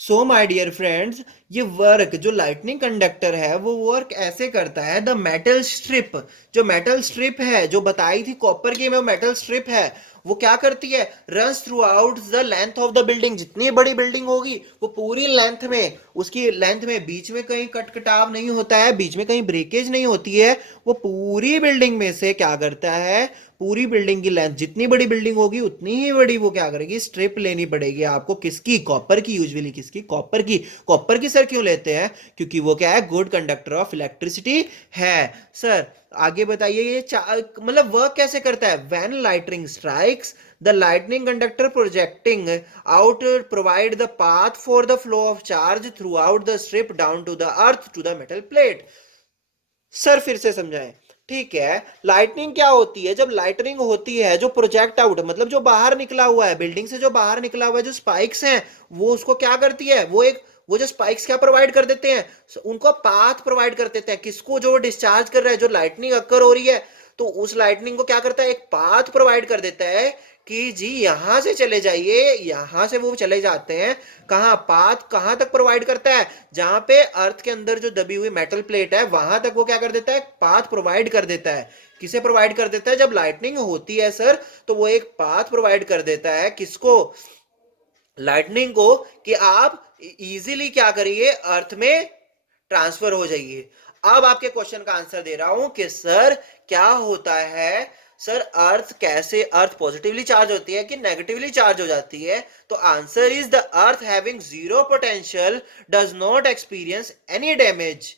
सो माय डियर फ्रेंड्स, ये वर्क जो लाइटनिंग कंडक्टर है वो वर्क ऐसे करता है। द मेटल स्ट्रिप, जो मेटल स्ट्रिप है जो बताई थी कॉपर की में, वो मेटल स्ट्रिप है, वो क्या करती है, runs through out the length of the building. जितनी बड़ी बिल्डिंग होगी वो पूरी लेंथ में, उसकी लेंथ में बीच में कहीं कट कटाव नहीं होता है, बीच में कहीं ब्रेकेज नहीं होती है, वो पूरी बिल्डिंग में से क्या करता है, पूरी बिल्डिंग की लेंथ, जितनी बड़ी बिल्डिंग होगी उतनी ही बड़ी वो क्या करेगी, स्ट्रिप लेनी पड़ेगी आपको। किसकी, कॉपर की, यूजुअली किसकी, कॉपर की। कॉपर की सर क्यों लेते हैं, क्योंकि वो क्या है, गुड कंडक्टर ऑफ इलेक्ट्रिसिटी है। सर आगे बताइए, ये मतलब वर्क कैसे करता है, when lightning strikes the lightning conductor projecting out provide the path for the flow of charge throughout the strip down to the earth to the metal plate. Sir फिर से समझाएं। ठीक है, लाइटनिंग क्या होती है, जब लाइटनिंग होती है, जो प्रोजेक्ट आउट मतलब जो बाहर निकला हुआ है, बिल्डिंग से जो बाहर निकला हुआ है, जो स्पाइक्स हैं, वो उसको क्या करती है, वो जो स्पाइक्स क्या प्रोवाइड कर देते हैं, उनको पाथ प्रोवाइड कर देते हैं। किसको, जो डिस्चार्ज कर रहा है, जो लाइटनिंग अकर हो रही है, तो उस लाइटनिंग को क्या करता है, एक पाथ प्रोवाइड कर देता है कि जी यहां से चले जाइए, यहां से वो चले जाते हैं। कहां, पाथ कहां तक प्रोवाइड करता है, जहां पे अर्थ के अंदर जो दबी हुई मेटल प्लेट है वहां तक वो क्या कर देता है, पाथ प्रोवाइड कर देता है। किसे प्रोवाइड कर देता है, जब लाइटनिंग होती है सर, तो वो एक पाथ प्रोवाइड कर देता है, किसको, लाइटनिंग को, कि आप इजीली क्या करिए, अर्थ में ट्रांसफर हो जाइए। अब आपके क्वेश्चन का आंसर दे रहा हूं कि सर क्या होता है, सर अर्थ कैसे, अर्थ पॉजिटिवली चार्ज होती है कि नेगेटिवली चार्ज हो जाती है? तो answer is the earth having zero potential does not experience any damage.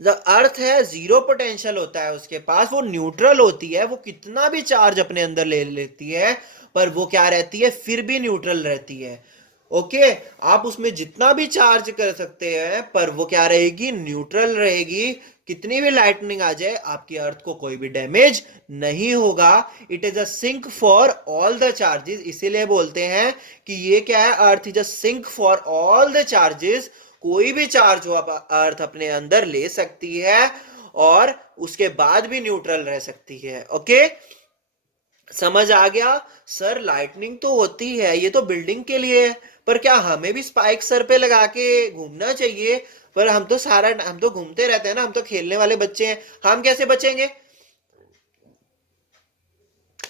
The earth है जीरो पोटेंशियल होता है उसके पास, वो न्यूट्रल होती है, वो कितना भी चार्ज अपने अंदर ले लेती है पर वो क्या रहती है, फिर भी न्यूट्रल रहती है। ओके, आप उसमें जितना भी चार्ज कर सकते हैं पर वो क्या रहेगी, न्यूट्रल रहेगी। कितनी भी लाइटनिंग आ जाए आपकी अर्थ को कोई भी डैमेज नहीं होगा। It is a sink for all the charges, इसीलिए बोलते हैं कि ये क्या है, earth is a sink for all the charges. कोई भी चार्ज हो अर्थ अपने अंदर ले सकती है और उसके बाद भी न्यूट्रल रह सकती है। ओके, समझ आ गया? सर लाइटनिंग तो होती है, ये तो बिल्डिंग के लिए है, पर क्या हमें भी स्पाइक सर पे लगा के घूमना चाहिए? पर हम तो घूमते रहते हैं ना, हम तो खेलने वाले बच्चे हैं, हम कैसे बचेंगे?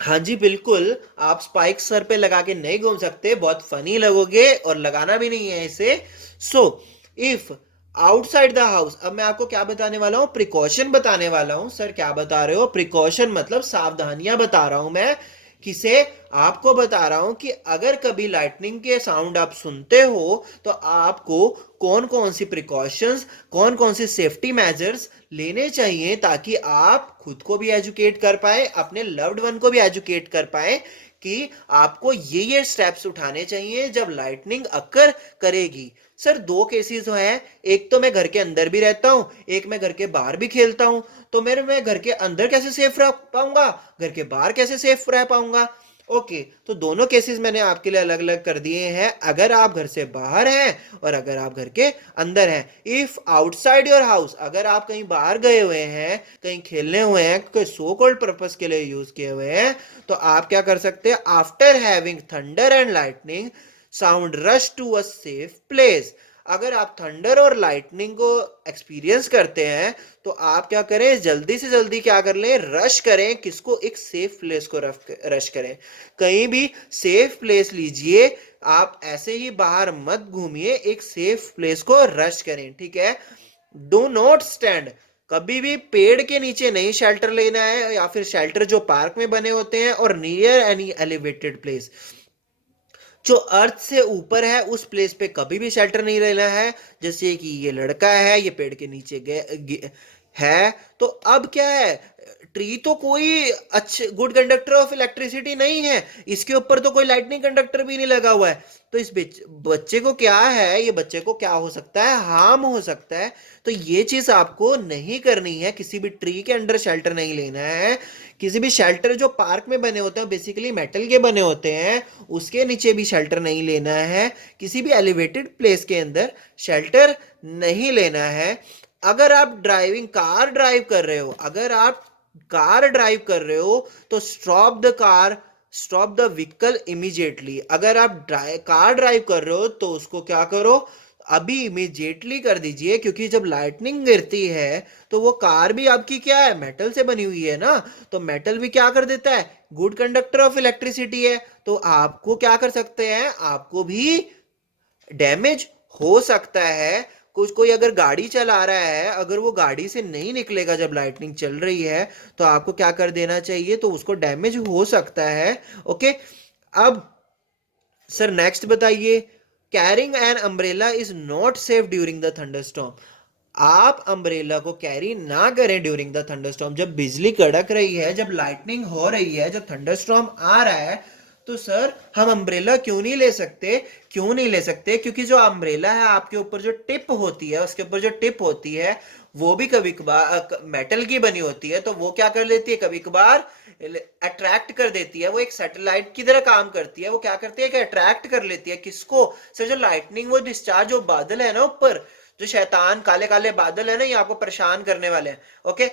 हाँ जी बिल्कुल, आप स्पाइक सर पे लगा के नहीं घूम सकते, बहुत फनी लगोगे और लगाना भी नहीं है इसे। So if outside the house, अब मैं आपको क्या बताने वाला हूँ, प्रिकॉशन बताने वाला हूँ। सर क्या बता रहे हो? प्रिकॉशन मतलब सावधानियां बता रहा हूं मैं। किसे? आपको बता रहा हूं कि अगर कभी लाइटनिंग के साउंड आप सुनते हो तो आपको कौन कौन सी प्रिकॉशंस, कौन कौन सी सेफ्टी मेजर्स लेने चाहिए ताकि आप खुद को भी एजुकेट कर पाए, अपने लव्ड वन को भी एजुकेट कर पाए कि आपको ये स्टेप्स उठाने चाहिए जब लाइटनिंग अकर करेगी। सर दो केसेस हैं, एक तो मैं घर के अंदर भी रहता हूं, एक मैं घर के बाहर भी खेलता हूं। तो मेरे मैं घर के अंदर कैसे सेफ रह पाऊंगा, घर के बाहर कैसे सेफ रह पाऊंगा? ओके, तो दोनों केसेस मैंने आपके लिए अलग अलग कर दिए हैं, अगर आप घर से बाहर हैं और अगर आप घर के अंदर हैं। इफ आउटसाइड योर हाउस, अगर आप कहीं बाहर गए हुए हैं, कहीं खेलने हुए हैं, कोई सो कॉल्ड पर्पस के लिए यूज किए हुए हैं, तो आप क्या कर सकते हैं, after having thunder and lightning sound rush to a safe place. अगर आप थंडर और लाइटनिंग को एक्सपीरियंस करते हैं तो आप क्या करें, जल्दी से जल्दी क्या कर लें, रश करें। किसको? एक सेफ प्लेस को रश करें, कहीं भी सेफ प्लेस लीजिए। आप ऐसे ही बाहर मत घूमिए, एक सेफ प्लेस को रश करें, ठीक है? डू नॉट स्टैंड, कभी भी पेड़ के नीचे नहीं शेल्टर लेना है, या फिर शेल्टर जो पार्क में बने होते हैं, और नियर एनी एलिवेटेड प्लेस, जो अर्थ से ऊपर है उस प्लेस पे कभी भी शेल्टर नहीं लेना है। जैसे कि ये लड़का है, ये पेड़ के नीचे है, तो अब क्या है, ट्री तो कोई अच्छे गुड कंडक्टर ऑफ इलेक्ट्रिसिटी नहीं है, इसके ऊपर तो कोई लाइटनिंग कंडक्टर भी नहीं लगा हुआ है। तो इस बच्चे को क्या है, ये बच्चे को क्या हो सकता है, हार्म हो सकता है। तो ये चीज आपको नहीं करनी है, किसी भी ट्री के अंडर शेल्टर नहीं लेना है। किसी भी शेल्टर जो पार्क में बने होते हैं बेसिकली मेटल के बने होते हैं, उसके नीचे भी शेल्टर नहीं लेना है। किसी भी एलिवेटेड प्लेस के अंदर शेल्टर नहीं लेना है। अगर आप कार ड्राइव कर रहे हो, अगर आप कार ड्राइव कर रहे हो तो stop the car, stop the vehicle immediately. अगर आप कार ड्राइव कर रहे हो तो उसको क्या करो, अभी इमीडिएटली कर दीजिए, क्योंकि जब लाइटनिंग गिरती है तो वो कार भी आपकी क्या है, मेटल से बनी हुई है ना, तो मेटल भी क्या कर देता है, गुड कंडक्टर ऑफ इलेक्ट्रिसिटी है। तो आपको क्या कर सकते हैं, आपको भी डैमेज हो सकता है। कुछ कोई अगर गाड़ी चला रहा है, अगर वो गाड़ी से नहीं निकलेगा जब लाइटनिंग चल रही है, तो आपको क्या कर देना चाहिए, तो उसको डैमेज हो सकता है। ओके, अब सर नेक्स्ट बताइए, carrying an umbrella is not safe during the thunderstorm. आप अम्ब्रेला को कैरी ना करें ड्यूरिंग द थंडरस्टॉर्म, जब बिजली कड़क रही है, जब लाइटनिंग हो रही है, जब थंडरस्टॉर्म आ रहा है, तो सर हम अम्ब्रेला क्यों नहीं ले सकते? क्यों नहीं ले सकते? क्योंकि जो अम्ब्रेला है आपके ऊपर जो टिप होती है, उसके ऊपर जो टिप होती है वो भी कभी कभार मेटल की बनी होती है, तो वो क्या कर लेती है, कभी कभार अट्रैक्ट कर देती है। वो एक सैटेलाइट की तरह काम करती है, वो क्या करती है कि अट्रैक्ट कर लेती है किसको? सर जो लाइटनिंग, वो डिस्चार्ज, जो बादल है ना ऊपर, जो शैतान काले काले बादल है ना, ये आपको परेशान करने वाले हैं। ओके,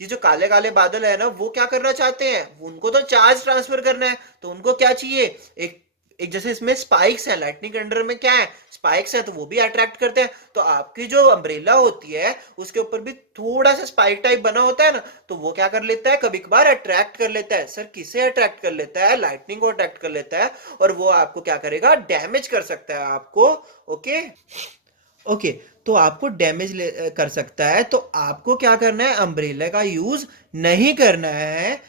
ये जो काले काले बादल है ना, वो क्या करना चाहते हैं, उनको तो चार्ज ट्रांसफर करना है, तो उनको क्या चाहिए, एक एक जैसे इसमें स्पाइक्स है, लाइटनिंग अंडर में क्या है, स्पाइक्स है, तो वो भी अट्रैक्ट करते हैं। तो आपकी जो अम्ब्रेला होती है उसके ऊपर भी थोड़ा सा स्पाइक टाइप बना होता है ना, तो वो क्या कर लेता है, कभी कभार अट्रैक्ट कर लेता है। सर किसे अट्रैक्ट कर लेता है? लाइटनिंग को अट्रैक्ट कर लेता है, और वो आपको क्या करेगा, डैमेज कर सकता है आपको। ओके, ओके, तो आपको डैमेज कर सकता है, तो आपको क्या करना है, अम्ब्रेला का यूज नहीं करना है।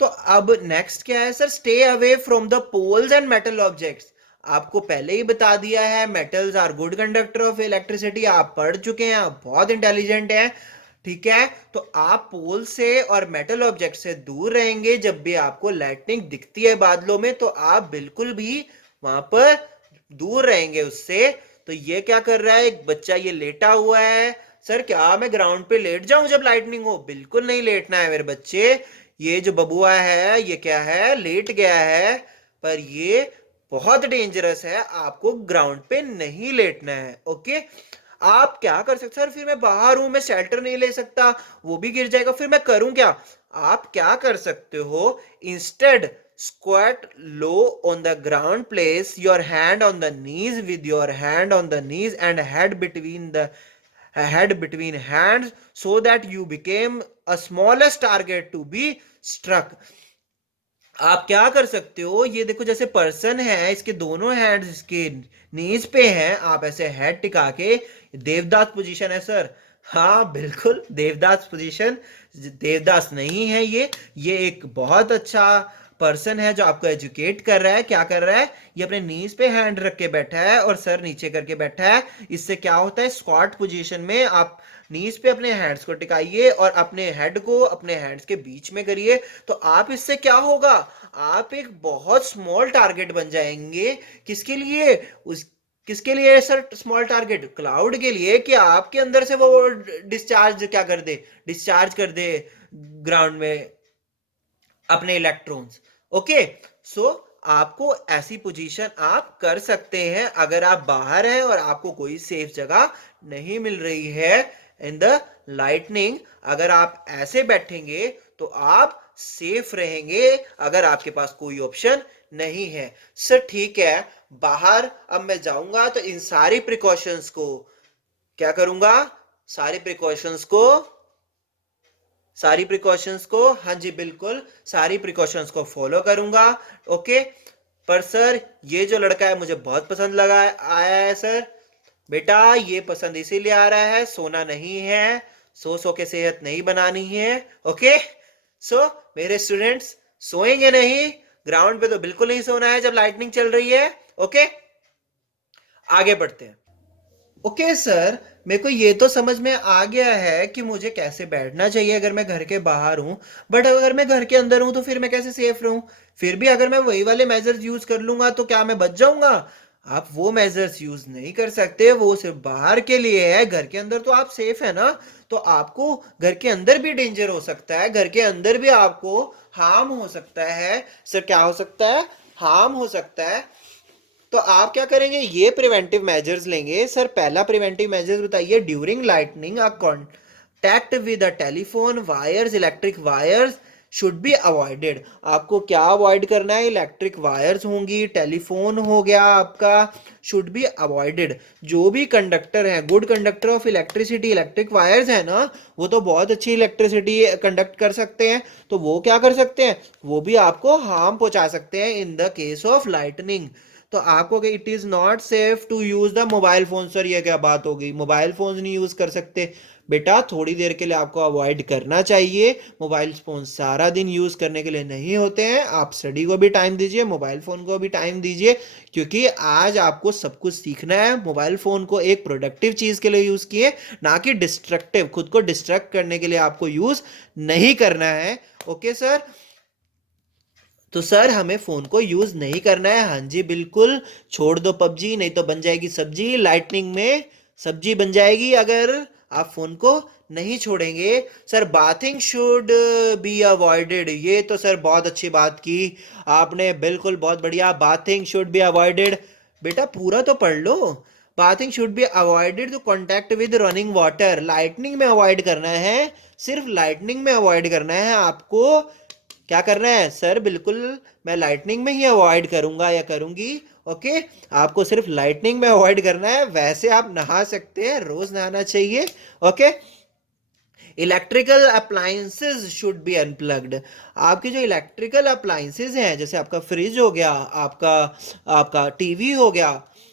तो अब नेक्स्ट क्या है sir, stay away from the poles and metal objects. आपको पहले ही बता दिया है, metals are good conductor of electricity, आप पढ़ चुके हैं, आप बहुत इंटेलिजेंट हैं, ठीक है। तो आप पोल से और मेटल ऑब्जेक्ट से दूर रहेंगे। जब भी आपको लाइटनिंग दिखती है बादलों में, तो आप बिल्कुल भी वहां पर दूर रहेंगे उससे। तो ये क्या कर रहा है, एक बच्चा ये लेटा हुआ है। सर क्या मैं ग्राउंड पे लेट जाऊं जब लाइटनिंग हो? बिल्कुल नहीं लेटना है मेरे बच्चे। ये जो बबुआ है ये क्या है, लेट गया है, पर ये बहुत डेंजरस है, आपको ग्राउंड पे नहीं लेटना है। ओके, आप क्या कर सकते, सर फिर मैं बाहर हूं, मैं शेल्टर नहीं ले सकता, वो भी गिर जाएगा, फिर मैं करूं क्या? आप क्या कर सकते हो, instead squat low on the ground, place your hand on the knees, with your hand on the knees and head between hands, so that you became a smallest target to be struck। आप क्या कर सकते हो, ये देखो जैसे person है, इसके दोनों हैंड्स इसके नीज पे हैं, आप ऐसे हेड टिका के, देवदास पोजीशन है सर। हाँ बिल्कुल देवदास पोजीशन। देवदास नहीं है ये एक बहुत अच्छा पर्सन है जो आपको एजुकेट कर रहा है। क्या कर रहा है, ये अपने नीज पे हैंड रख के बैठा है और सर नीचे करके बैठा है। इससे क्या होता है, स्क्वाट पोजीशन में आप नीज पे अपने हैंड्स को टिकाइए और अपने हेड को अपने हैंड्स के बीच में करिए। तो आप इससे क्या होगा, आप एक बहुत स्मॉल टारगेट बन जाएंगे। किसके लिए, उस किसके लिए सर स्मॉल टारगेट, क्लाउड के लिए, कि आपके अंदर से वो डिस्चार्ज क्या कर दे, डिस्चार्ज कर दे ग्राउंड में अपने इलेक्ट्रॉन्स। ओके, सो आपको ऐसी पोजीशन आप कर सकते हैं अगर आप बाहर हैं और आपको कोई सेफ जगह नहीं मिल रही है इन द लाइटनिंग। अगर आप ऐसे बैठेंगे तो आप सेफ रहेंगे, अगर आपके पास कोई ऑप्शन नहीं है। सर ठीक है, बाहर अब मैं जाऊंगा तो इन सारी प्रिकॉशंस को क्या करूंगा, सारी प्रिकॉशंस को, सारी प्रिकॉशंस को, हाँ जी बिल्कुल सारी प्रिकॉशंस को फॉलो करूंगा। ओके, पर सर ये जो लड़का है मुझे बहुत पसंद लगा आया है सर। बेटा ये पसंद इसीलिए आ रहा है, सोना नहीं है, सो के सेहत नहीं बनानी है। ओके, सो मेरे स्टूडेंट्स सोएंगे नहीं, ग्राउंड पे तो बिल्कुल नहीं सोना है जब लाइटनिंग चल रही है। ओके, आगे बढ़ते हैं। ओके सर, मेरे को ये तो समझ में आ गया है कि मुझे कैसे बैठना चाहिए अगर मैं घर के बाहर हूँ, बट अगर मैं घर के अंदर हूँ तो फिर मैं कैसे सेफ रहूँ? फिर भी अगर मैं वही वाले मेजर्स यूज कर लूंगा तो क्या मैं बच जाऊंगा? आप वो मेजर्स यूज नहीं कर सकते, वो सिर्फ बाहर के लिए है, घर के अंदर तो आप सेफ है ना। तो आपको घर के अंदर भी डेंजर हो सकता है, घर के अंदर भी आपको हार्म हो सकता है। सर क्या हो सकता है, हार्म हो सकता है। तो आप क्या करेंगे, ये प्रिवेंटिव मेजर्स लेंगे। सर पहला प्रिवेंटिव मेजर्स बताइए, during lightning a contact with a telephone wires, electric wires should be avoided. आपको क्या अवॉइड करना है, इलेक्ट्रिक वायर्स होंगी, टेलीफोन हो गया आपका, शुड बी अवॉइडेड। जो भी कंडक्टर है, good conductor of electricity, electric wires है ना, वो तो बहुत अच्छी इलेक्ट्रिसिटी कंडक्ट कर सकते हैं, तो वो क्या कर सकते हैं, वो भी आपको हार्म पहुंचा सकते हैं in the case of lightning. तो आपको कि it is not safe to use the mobile phone. Sir ये क्या बात हो गई, मोबाइल फोन नहीं यूज कर सकते? बेटा थोड़ी देर के लिए आपको अवॉइड करना चाहिए, मोबाइल फोन सारा दिन यूज करने के लिए नहीं होते हैं। आप स्टडी को भी टाइम दीजिए, मोबाइल फोन को भी टाइम दीजिए, क्योंकि आज आपको सब कुछ सीखना है। मोबाइल फोन को एक प्रोडक्टिव चीज के लिए यूज किए, ना कि डिस्ट्रक्टिव, खुद को डिस्ट्रैक्ट करने के लिए आपको यूज नहीं करना है। ओके सर, तो सर हमें फोन को यूज नहीं करना है, हाँ जी बिल्कुल। छोड़ दो पबजी, नहीं तो बन जाएगी सब्जी, लाइटनिंग में सब्जी बन जाएगी अगर आप फोन को नहीं छोड़ेंगे। Sir bathing should be avoided, ये तो सर बहुत अच्छी बात की आपने, बिल्कुल बहुत बढ़िया। बाथिंग शुड बी अवॉइडेड, बेटा पूरा तो पढ़ लो। Bathing should be avoided to contact with running water, lightning में अवॉइड करना है, सिर्फ लाइटनिंग में अवॉइड करना है आपको। क्या करना है सर, बिल्कुल मैं लाइटनिंग में ही अवॉइड करूंगा या करूंगी। ओके, आपको सिर्फ लाइटनिंग में अवॉइड करना है, वैसे आप नहा सकते हैं, रोज नहाना चाहिए। Okay, electrical appliances should be unplugged, आपके जो इलेक्ट्रिकल अप्लायंसेज हैं, जैसे आपका फ्रिज हो गया, आपका आपका टीवी हो गया,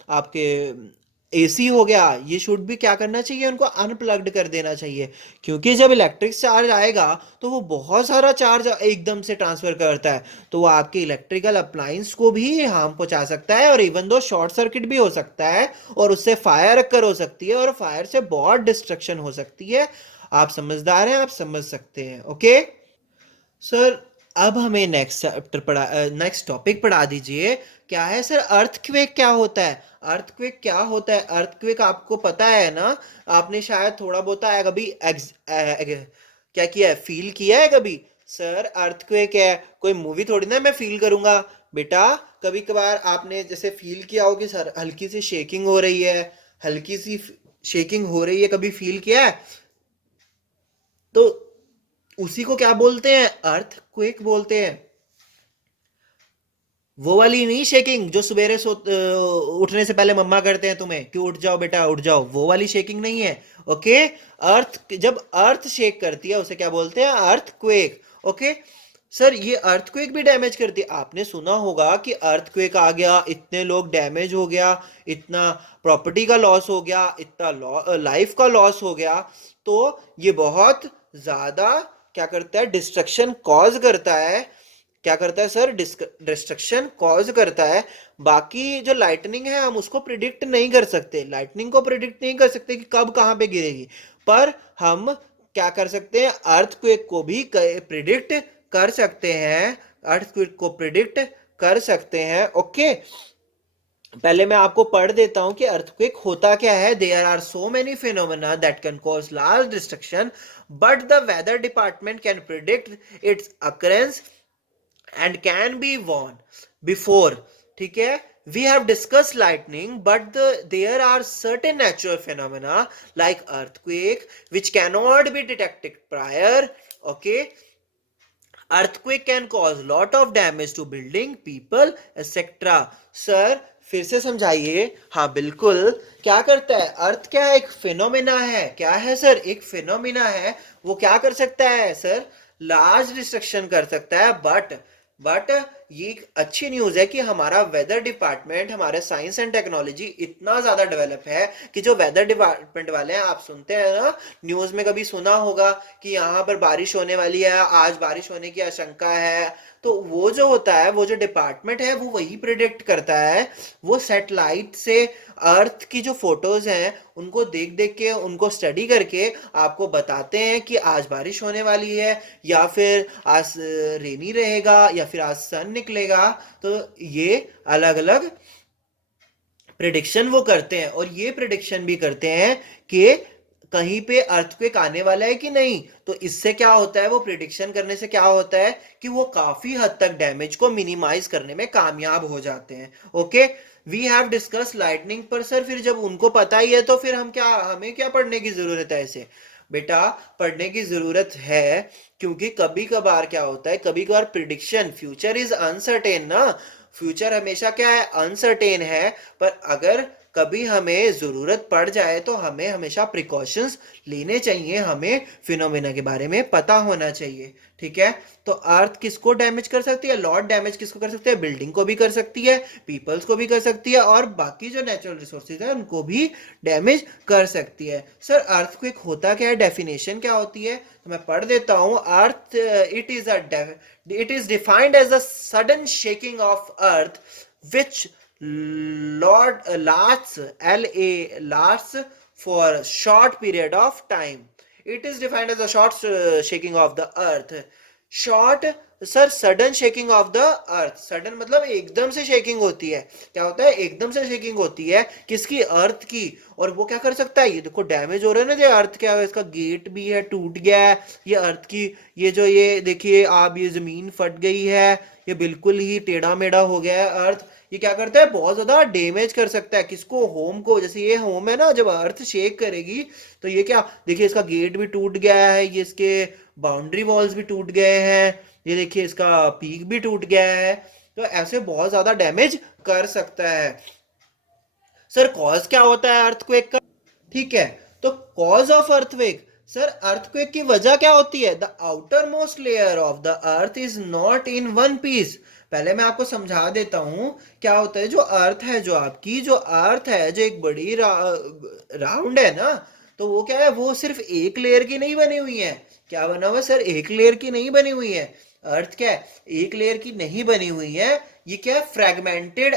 आपके एसी हो गया, ये शुड भी क्या करना चाहिए, उनको अनप्लग्ड कर देना चाहिए, क्योंकि जब इलेक्ट्रिक चार्ज आएगा तो वो बहुत सारा चार्ज एकदम से ट्रांसफर करता है, तो वो आपके इलेक्ट्रिकल अप्लायंस को भी हार्म पहुंचा सकता है, और इवन दो शॉर्ट सर्किट भी हो सकता है, और उससे फायर अकर हो सकती है, और फायर से बहुत डिस्ट्रक्शन हो सकती है। आप समझदार हैं, आप समझ सकते हैं। ओके सर, अब हमें नेक्स्ट टॉपिक पढ़ा दीजिए। क्या है सर, अर्थक्वेक क्या होता है? अर्थक्वेक क्या होता है? अर्थक्वेक आपको पता है ना? आपने शायद थोड़ा बहुत है कभी क्या किया है, फील किया है कभी? सर अर्थक्वेक है कोई मूवी थोड़ी ना मैं फील करूंगा बेटा। कभी कभार आपने जैसे फील किया हो कि सर हल्की सी शेकिंग हो रही है, हल्की सी शेकिंग हो रही है, कभी फील किया है? तो उसी को क्या बोलते हैं, अर्थक्वेक बोलते हैं। वो वाली नहीं शेकिंग जो सवेरे उठने से पहले मम्मा करते हैं तुम्हें कि उठ जाओ बेटा उठ जाओ, वो वाली शेकिंग नहीं है। ओके, जब अर्थ शेक करती है उसे क्या बोलते हैं, अर्थक्वेक। ओके सर, ये अर्थक्वेक भी डैमेज करती है। आपने सुना होगा कि अर्थक्वेक आ गया, इतने लोग डैमेज हो गया, इतना प्रॉपर्टी का लॉस हो गया, इतना लाइफ का लॉस हो गया। तो ये बहुत ज्यादा क्या करता है, डिस्ट्रक्शन कॉज करता है। क्या करता है सर, डिस्ट्रक्शन कॉज करता है। बाकी जो लाइटनिंग है हम उसको प्रिडिक्ट नहीं कर सकते, लाइटनिंग को प्रिडिक्ट नहीं कर सकते कि कब कहां पे गिरेगी, पर हम क्या कर सकते हैं, अर्थक्वेक को भी प्रिडिक्ट कर सकते हैं, अर्थक्वेक को प्रिडिक्ट कर सकते हैं। ओके, पहले मैं आपको पढ़ देता हूं कि अर्थक्वेक होता क्या है। There are so many phenomena that can cause large destruction, but the weather department can predict its occurrence and can be warned before. ठीक है, we have discussed lightning, but there are certain natural phenomena like earthquake which cannot be detected prior. Okay, earthquake can cause lot of damage to building, people, etc. Sir फिर से समझाइए। हाँ बिल्कुल, क्या करता है अर्थ, क्या है, एक फिनोमिना है। क्या है सर, एक फिनोमिना है। वो क्या कर सकता है सर, लार्ज डिस्ट्रक्शन कर सकता है, बट ये एक अच्छी न्यूज है कि हमारा वेदर डिपार्टमेंट, हमारे साइंस एंड टेक्नोलॉजी इतना ज्यादा डेवलप है कि जो वेदर डिपार्टमेंट वाले हैं, आप सुनते हैं ना न्यूज में, कभी सुना होगा कि यहाँ पर बारिश होने वाली है, आज बारिश होने की आशंका है, तो वो जो होता है, वो जो डिपार्टमेंट है वो वही प्रिडिक्ट करता है। वो सैटेलाइट से अर्थ की जो फोटोज हैं उनको देख देख के, उनको स्टडी करके आपको बताते हैं कि आज बारिश होने वाली है, या फिर आज रेनी रहेगा, या फिर आज सन निकलेगा। तो ये अलग अलग प्रिडिक्शन वो करते हैं, और ये प्रिडिक्शन भी करते हैं कि कहीं पे अर्थक्वेक आने वाला है कि नहीं। तो इससे क्या होता है, वो प्रिडिक्शन करने से क्या होता है कि वो काफी हद तक डैमेज को मिनिमाइज करने में कामयाब हो जाते हैं। Okay, we have discuss lightning, पर सर फिर जब उनको पता ही है तो फिर हमें क्या पढ़ने की जरूरत है इसे? बेटा पढ़ने की जरूरत है, क्योंकि कभी कभार क्या होता है, कभी कभार प्रिडिक्शन, फ्यूचर इज अनसर्टेन ना, फ्यूचर हमेशा क्या है, अनसर्टेन है। पर अगर कभी हमें जरूरत पड़ जाए तो हमें हमेशा प्रिकॉशंस लेने चाहिए, हमें फिनोमेना के बारे में पता होना चाहिए। ठीक है, तो अर्थ किसको डैमेज कर सकती है, लॉर्ड डैमेज किसको कर सकती है, बिल्डिंग को भी कर सकती है, पीपल्स को भी कर सकती है, और बाकी जो नेचुरल रिसोर्सेज है उनको भी डैमेज कर सकती है। सर अर्थक्वेक होता क्या है, डेफिनेशन क्या होती है, तो मैं पढ़ देता हूं। Earth it is defined as a sudden shaking of earth which lasts lasts for a short period of time. It is defined as a short shaking of the earth. Short sir, sudden shaking of the earth, sudden मतलब एकदम से shaking होती है। क्या होता है, एकदम से शेकिंग होती है किसकी, अर्थ की। और वो क्या कर सकता है, ये देखो डैमेज हो रहा है ना, ये अर्थ क्या है, इसका गेट भी है टूट गया है, ये अर्थ की, ये देखिए आप, ये जमीन फट गई है, ये बिल्कुल ही टेढ़ा मेढ़ा हो गया है अर्थ। ये क्या करता है, बहुत ज्यादा डैमेज कर सकता है किसको, होम को। जैसे ये होम है ना, जब अर्थ शेक करेगी तो ये क्या, देखिए इसका गेट भी टूट गया है, ये इसके बाउंड्री वॉल्स भी टूट गए हैं, ये देखिए इसका पीक भी टूट गया है। तो ऐसे बहुत ज्यादा डैमेज कर सकता है। सर कॉज क्या होता है अर्थक्वेक का? ठीक है, तो cause of earthquake, sir earthquake की वजह क्या होती है, the outermost layer of the earth is not in one piece. पहले मैं आपको समझा देता हूँ क्या होता है। जो अर्थ है, जो आपकी जो अर्थ है, जो एक बड़ी राउंड है ना, तो वो क्या है, वो सिर्फ एक लेयर की नहीं बनी हुई है। क्या बना हुआ है सर? एक लेयर की नहीं बनी हुई है। अर्थ क्या है? एक लेयर की नहीं बनी हुई है। ये क्या है? Fragmented.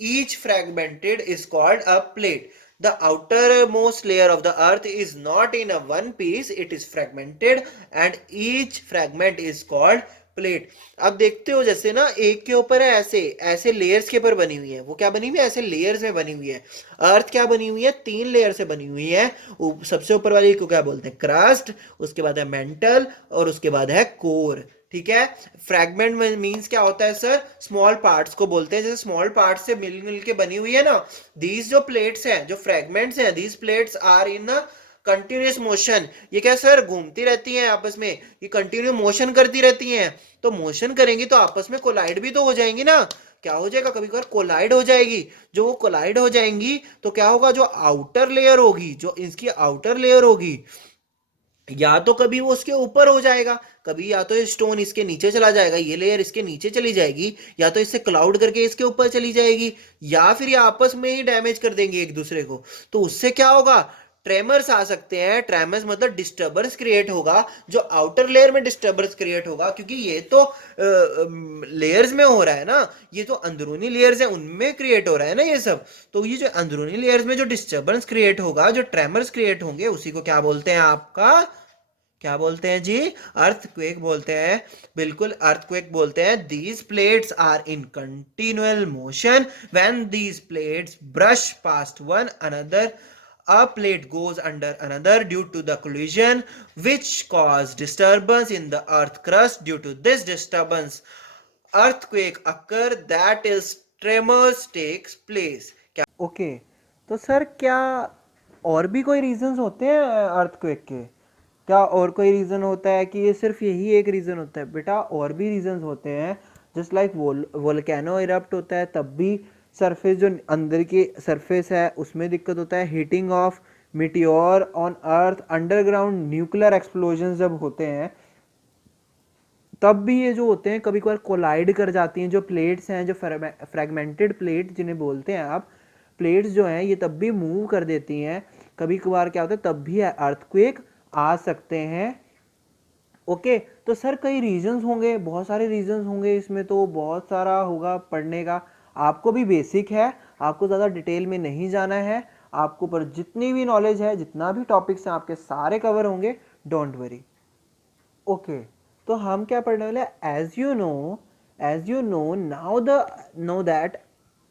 Each fragmented is called a plate. The outermost layer of the earth is not in a one piece, it is fragmented and each fragment is called plate. अब देखते हो जैसे ना एक के ऊपर है, ऐसे ऐसे लेयर्स के ऊपर बनी हुई है। वो क्या बनी हुई है? ऐसे लेयर्स में बनी हुई है। अर्थ क्या बनी हुई है? 3 लेयर से बनी हुई है। सबसे ऊपर वाली को क्या बोलते हैं? क्रस्ट। उसके बाद है मेंटल और उसके बाद है कोर। ठीक है। फ्रैगमेंट में मींस क्या होता है सर? स्मॉल पार्ट्स को बोलते हैं। जैसे स्मॉल पार्ट्स से मिल मिल के बनी हुई है ना, दीज जो प्लेट्स हैं, जो फ्रैगमेंट्स हैं, these plates are in continuous motion. ये क्या सर? घूमती रहती हैं आपस में, ये कंटिन्यू मोशन करती रहती हैं। तो मोशन करेंगी तो आपस में कोलाइड भी तो हो जाएंगी ना। क्या हो जाएगा? कभी कभार कोलाइड हो जाएगी। जो वो कोलाइड हो जाएंगी तो क्या होगा? जो आउटर लेयर होगी, जो इसकी आउटर लेयर होगी, या तो कभी वो उसके ऊपर हो जाएगा, कभी या तो ये स्टोन इसके नीचे चला जाएगा, ये लेयर इसके नीचे चली जाएगी, या तो इससे क्लाउड करके इसके ऊपर चली जाएगी, या फिर ये आपस में ही डैमेज कर देंगे एक दूसरे को। तो उससे क्या होगा? ट्रेमर्स आ सकते हैं। ट्रेमर्स मतलब डिस्टर्बेंस क्रिएट होगा। जो आउटर लेयर में डिस्टर्बेंस क्रिएट होगा, क्योंकि ये तो लेयर्स में हो रहा है ना, ये तो अंदरूनी लेयर्स है उनमें क्रिएट हो रहा है ना ये सब। तो ये जो अंदरूनी लेयर्स में जो डिस्टर्बेंस क्रिएट होगा, जो ट्रेमर्स क्रिएट होंगे, उसी को क्या बोलते हैं? आपका क्या बोलते हैं जी? अर्थक्वेक बोलते हैं। बिल्कुल, अर्थक्वेक बोलते हैं। These plates are in continual motion. When these plates brush past one another, a plate goes under another due to the collision, which cause disturbance in the earth crust. Due to this disturbance, earthquake occur, that is tremors takes place। क्या? Okay, तो sir क्या और भी कोई reasons होते हैं earthquake के? क्या और कोई रीज़न होता है कि ये सिर्फ यही एक रीज़न होता है? बेटा और भी रीजंस होते हैं। जस्ट लाइक वोल्केनो इरप्ट होता है तब भी सरफेस, जो अंदर की सरफेस है उसमें दिक्कत होता है। Heating of meteor on earth, underground nuclear explosion जब होते हैं तब भी ये जो होते हैं कभी कभार कोलाइड कर जाती हैं। जो प्लेट्स हैं, जो फ्रेगमेंटेड प्लेट जिन्हें बोलते हैं आप, प्लेट्स जो हैं ये तब भी मूव कर देती हैं। कभी कभार क्या होता है, तब भी अर्थक्वेक आ सकते हैं। ओके, तो सर कई रीजंस होंगे, बहुत सारे रीजंस होंगे इसमें, तो बहुत सारा होगा पढ़ने का। आपको भी बेसिक है, आपको ज़्यादा डिटेल में नहीं जाना है। आपको पर जितनी भी नॉलेज है, जितना भी टॉपिक्स हैं आपके सारे कवर होंगे, डोंट वरी। ओके, तो हम क्या पढ़ने वाले हैं? As you know now the know that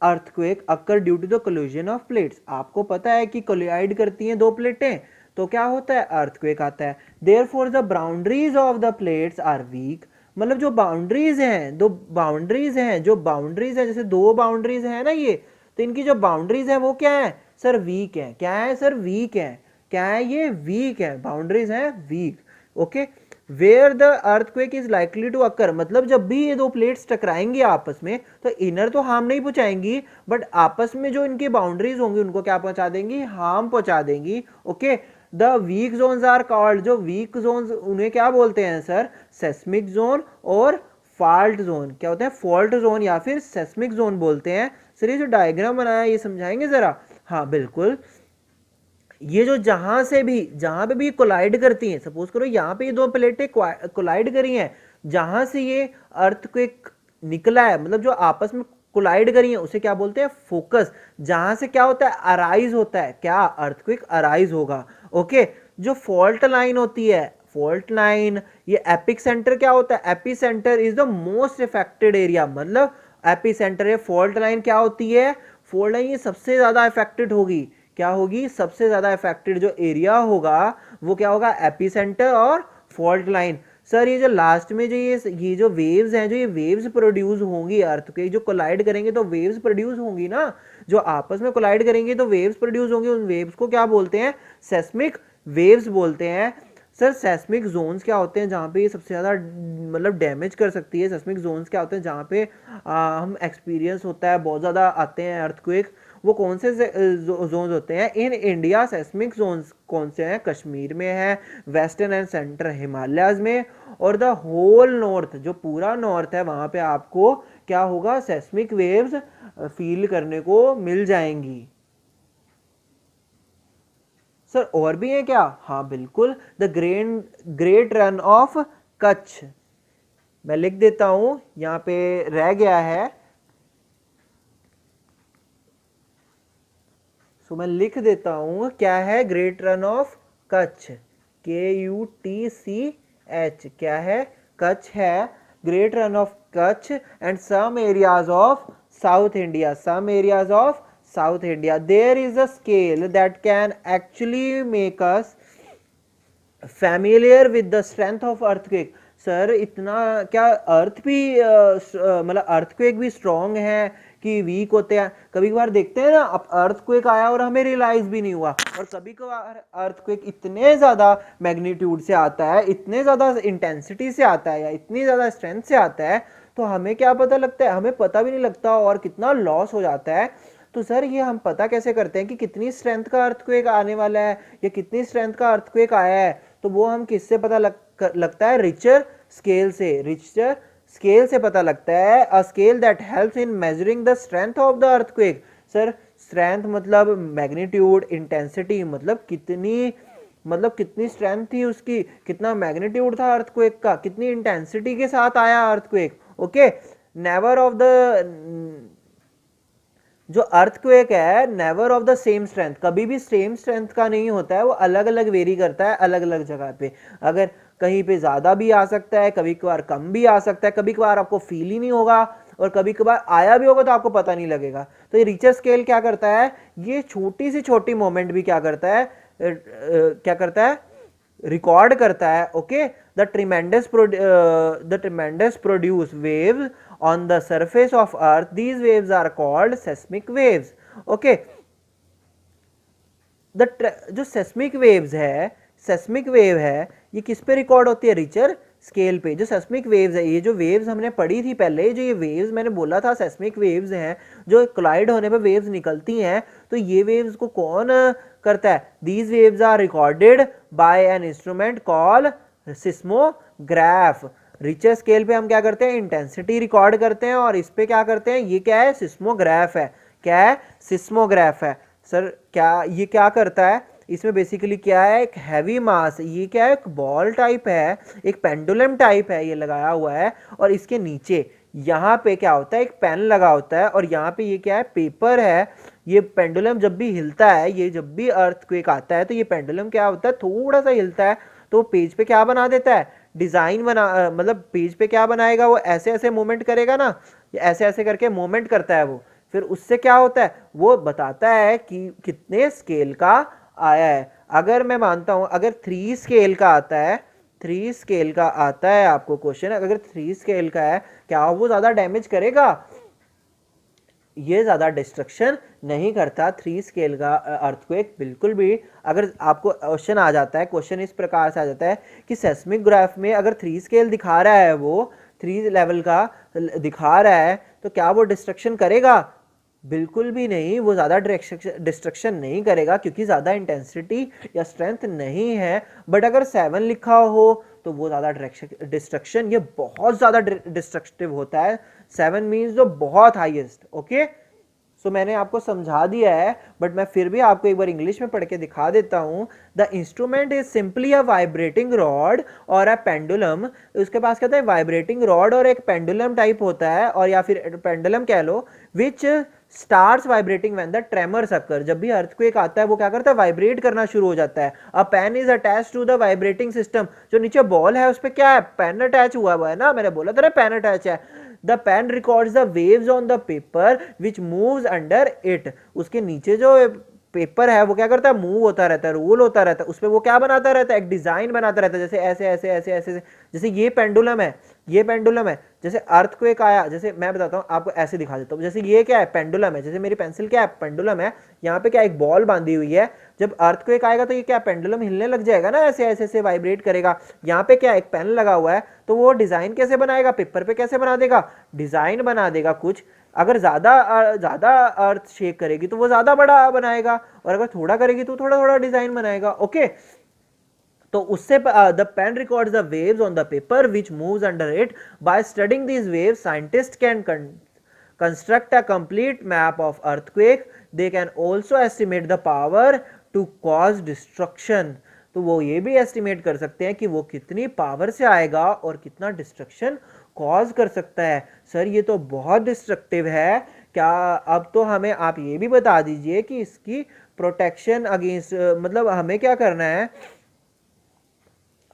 earthquake occur due to the collision of plates. आपको पता है कि कोलिडाइड करती हैं दो प्लेटें, तो क्या होता है? अर्थक्वेक आता है। Therefore the boundaries of the plates are weak. मतलब जो बाउंड्रीज हैं, जो बाउंड्रीज हैं, जैसे दो बाउंड्रीज हैं ना ये, तो इनकी जो बाउंड्रीज है वो क्या है सर? वीक है। क्या है सर? वीक है। क्या है ये? वीक है। बाउंड्रीज हैं weak. Okay, where the earthquake is likely to occur, मतलब जब भी ये दो प्लेट्स टकराएंगी आपस में तो इनर तो हार्म नहीं पहुंचाएंगी, बट आपस में जो इनकी बाउंड्रीज होंगी उनको क्या पहुंचा देंगी? हार्म पहुंचा देंगी। Okay, the weak zones are called, जो वीक जोन्स उन्हें क्या बोलते हैं सर? सेस्मिक जोन और फॉल्ट जोन। क्या होते हैं? फॉल्ट जोन या फिर सेस्मिक जोन बोलते हैं। सर ये जो डायग्राम बनाया ये समझाएंगे जरा? हाँ बिल्कुल। ये जो जहां पे भी कोलाइड करती हैं, सपोज करो यहाँ पे ये दो प्लेटें कोलाइड करी हैं, जहां से ये अर्थक्वेक निकला है, मतलब जो आपस में कोलाइड करी हैं उसे क्या बोलते हैं? फोकस। जहां से क्या होता है? अराइज होता है। क्या? अर्थक्वेक अराइज होगा। ओके, जो फॉल्ट लाइन होती है, फॉल्ट लाइन, ये एपिक सेंटर क्या होता है? AP centre is the most affected area. मतलब एपी सेंटर है, फॉल्ट लाइन क्या होती है? फॉल्ट लाइन ये सबसे ज्यादा इफेक्टेड होगी। क्या होगी? सबसे ज्यादा इफेक्टेड जो एरिया होगा वो क्या होगा? एपी सेंटर और फॉल्ट लाइन। सर ये जो लास्ट में जो ये जो वेव्स हैं, जो ये वेव्स प्रोड्यूस होंगी अर्थ के, जो कोलाइड करेंगे तो वेव्स प्रोड्यूस होंगी ना, जो आपस में कोलाइड करेंगे तो वेव्स प्रोड्यूस होंगी। उन वेव्स को क्या बोलते हैं? सेस्मिक वेव्स बोलते हैं। सर सेस्मिक जोन्स क्या होते हैं जहाँ पे ये सबसे ज़्यादा मतलब डैमेज कर सकती है? सेस्मिक जोन्स क्या होते हैं जहाँ पे हम एक्सपीरियंस होता है, बहुत ज़्यादा आते हैं अर्थक्वेक? वो कौन से जोन्स होते हैं इन इंडिया? सेस्मिक जोन्स कौन से हैं? कश्मीर में है, वेस्टर्न एंड सेंट्रल हिमालयाज में, और द होल नॉर्थ, जो पूरा नॉर्थ है वहाँ पे आपको क्या होगा, सेस्मिक वेव्स फील करने को मिल जाएंगी। सर और भी है क्या? हाँ बिल्कुल, the great run of Kutch. मैं लिख देता हूं, यहां पे रह गया है, सो मैं लिख देता हूं क्या है great run of Kutch, KUTCH, क्या है, कच्छ है, great run of Kutch and some areas of south India, some areas of south India, there is a scale that can actually make us familiar with the strength of earthquake. Sir इतना क्या अर्थ भी मतलब earthquake भी strong है कि week होते हैं? कभी कभार देखते हैं ना, अब अर्थक्वेक आया और हमें रियलाइज भी नहीं हुआ, और कभी कभार अर्थक्वेक इतने ज्यादा मैग्नीट्यूड से आता है, इतने ज्यादा इंटेंसिटी से आता है, या इतनी ज्यादा स्ट्रेंथ से आता है, तो हमें क्या पता लगता है, हमें पता भी नहीं लगता और कितना लॉस हो जाता है। तो सर ये हम पता कैसे करते हैं कि कितनी स्ट्रेंथ का अर्थक्वेक आने वाला है या कितनी स्ट्रेंथ का अर्थक्वेक आया है? तो वो हम किससे पता लगता है? रिचर स्केल से, रिचर स्केल से पता लगता है। अ scale that helps in measuring the strength of the earthquake. Sir strength मतलब मैग्नीट्यूड, इंटेंसिटी मतलब कितनी स्ट्रेंथ थी उसकी, कितना मैग्नीट्यूड था अर्थक्वेक का, कितनी इंटेंसिटी के साथ आया earthquake. Okay, never of the, जो अर्थक्वेक है never of the same strength, कभी भी सेम स्ट्रेंथ का नहीं होता है, वो अलग अलग वेरी करता है अलग अलग जगह पे। अगर कहीं पे ज्यादा भी आ सकता है, कभी कभार कम भी आ सकता है, कभी कभार आपको फील ही नहीं होगा, और कभी कभार आया भी होगा तो आपको पता नहीं लगेगा। तो ये रिचर स्केल क्या करता है, ये छोटी सी छोटी मोमेंट भी क्या करता है, रिकॉर्ड करता है। Okay, the tremendous produce waves on the surface of earth, these waves are called seismic waves. okay, जो सेस्मिक वेव्स है, सेस्मिक वेव है, ये किस पे रिकॉर्ड होती है? रिचर स्केल पे। जो सेस्मिक वेव्स है, ये जो वेव्स हमने पढ़ी थी पहले, जो ये वेव्स मैंने बोला था सेस्मिक वेव्स हैं, जो कोलाइड होने पे वेव्स निकलती हैं, तो ये वेव्स को कौन करता है? These waves are recorded by an instrument called seismograph. Richter scale पे हम क्या करते हैं? इंटेंसिटी रिकॉर्ड करते हैं, और इस पे क्या करते हैं? ये क्या है? सिस्मोग्राफ है। क्या है? सिस्मोग्राफ है। सर क्या ये क्या करता है? इसमें बेसिकली क्या है? एक हैवी मास, ये क्या है? एक बॉल टाइप है, एक पेंडुलम टाइप है, ये लगाया हुआ है, और इसके नीचे यहाँ पे क्या होता है? एक पेन लगा होता है, और यहाँ पे ये क्या है? पेपर है। ये पेंडुलम जब भी हिलता है, ये जब भी अर्थक्वेक आता है, तो ये पेंडुलम क्या होता है? थोड़ा सा हिलता है, तो पेज पे क्या बना देता है? डिजाइन बना, मतलब पेज पे क्या बनाएगा? वो ऐसे ऐसे मूवमेंट करेगा ना, ऐसे ऐसे करके मूवमेंट करता है वो, फिर उससे क्या होता है? वो बताता है कि कितने स्केल का आया है। अगर मैं मानता हूं अगर 3 स्केल का आता है, 3 स्केल का आता है आपको क्वेश्चन, अगर 3 स्केल का है, क्या वो ज्यादा डैमेज करेगा? ये ज्यादा डिस्ट्रक्शन नहीं करता 3 स्केल का अर्थक्वेक, बिल्कुल भी। अगर आपको क्वेश्चन आ जाता है, क्वेश्चन इस प्रकार से आ जाता है कि सेस्मिक ग्राफ में अगर 3 स्केल दिखा रहा है, वो 3 लेवल का दिखा रहा है, तो क्या वो डिस्ट्रक्शन करेगा? बिल्कुल भी नहीं, वो ज़्यादा डिस्ट्रक्शन नहीं करेगा, क्योंकि ज़्यादा इंटेंसिटी या स्ट्रेंथ नहीं है। बट अगर 7 लिखा हो तो वो ज़्यादा डिस्ट्रक्शन, ये बहुत ज़्यादा डिस्ट्रक्टिव होता है। 7 मीन्स जो बहुत हाईएस्ट। ओके, सो मैंने आपको समझा दिया है, बट मैं फिर भी आपको एक बार इंग्लिश में पढ़ के दिखा देता हूं। The instrument is simply a vibrating rod और अ पेंडुलम। उसके पास कहते हैं वाइब्रेटिंग रॉड और एक पेंडुलम टाइप होता है, और या फिर पेंडुलम कह लो, which starts vibrating when the tremors occur. जब भी अर्थक्वेक आता है, वो क्या करता है? वाइब्रेट करना शुरू हो जाता है। A pen is attached to the vibrating system. जो नीचे बॉल है उस पर क्या है? पेन अटैच हुआ है ना, मैंने बोला था ना पेन अटैच है। The pen records the waves on the paper which moves under it. उसके नीचे जो पेपर है वो क्या करता है? मूव होता रहता है, रोल होता रहता है, उस पर वो क्या बनाता रहता है? एक डिजाइन बनाता रहता है, जैसे ऐसे ऐसे ऐसे ऐसे। जैसे ये पेंडुलम है, ये पेंडुलम है। जैसे अर्थक्वेक आया, जैसे मैं बताता हूँ आपको, ऐसे दिखा देता हूँ। जैसे ये क्या है? पेंडुलम है। जैसे मेरी पेंसिल क्या है? पेंडुलम है। यहाँ पे क्या एक बॉल बांधी हुई है। जब अर्थक्वेक आएगा तो ये क्या? पेंडुलम हिलने लग जाएगा ना, ऐसे ऐसे ऐसे वाइब्रेट करेगा। यहाँ पे क्या एक पेन लगा हुआ है, तो वो डिजाइन कैसे बनाएगा? पेपर पे कैसे बना देगा? डिजाइन बना देगा कुछ। अगर ज्यादा अर्थ शेक करेगी तो वो ज्यादा बड़ा बनाएगा, और अगर थोड़ा करेगी तो थोड़ा थोड़ा डिजाइन बनाएगा। ओके, तो उससे the pen records the waves on the paper which moves under it. By studying these waves scientist can construct a complete map of earthquake. They can also estimate the power to cause destruction. तो वो ये भी estimate कर सकते हैं कि वो कितनी पावर से आएगा और कितना डिस्ट्रक्शन कॉज कर सकता है. सर ये तो बहुत डिस्ट्रक्टिव है. क्या अब तो हमें आप ये भी बता दीजिए कि इसकी प्रोटेक्शन अगेंस्ट मतलब हमें क्या करना है,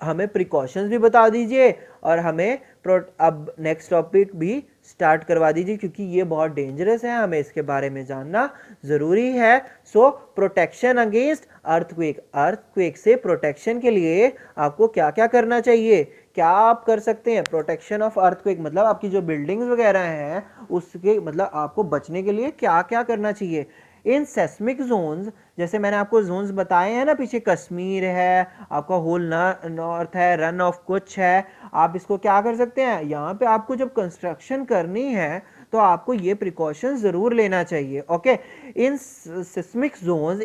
हमें प्रिकॉशंस भी बता दीजिए और हमें अब नेक्स्ट टॉपिक भी स्टार्ट करवा दीजिए क्योंकि ये बहुत डेंजरस है, हमें इसके बारे में जानना ज़रूरी है. सो प्रोटेक्शन अगेंस्ट अर्थक्वेक. अर्थक्वेक से प्रोटेक्शन के लिए आपको क्या क्या करना चाहिए, क्या आप कर सकते हैं प्रोटेक्शन ऑफ अर्थक्वेक, मतलब आपकी जो बिल्डिंग्स वगैरह हैं उसके मतलब आपको बचने के लिए क्या क्या करना चाहिए. इन सेस्मिक जोन्स, जैसे मैंने आपको जोन्स बताए हैं ना, पीछे कश्मीर है, आपका होल नॉर्थ है, रन ऑफ कुछ है, आप इसको क्या कर सकते हैं, यहाँ पे आपको जब कंस्ट्रक्शन करनी है तो आपको ये प्रिकॉशन जरूर लेना चाहिए. Okay, in seismic zones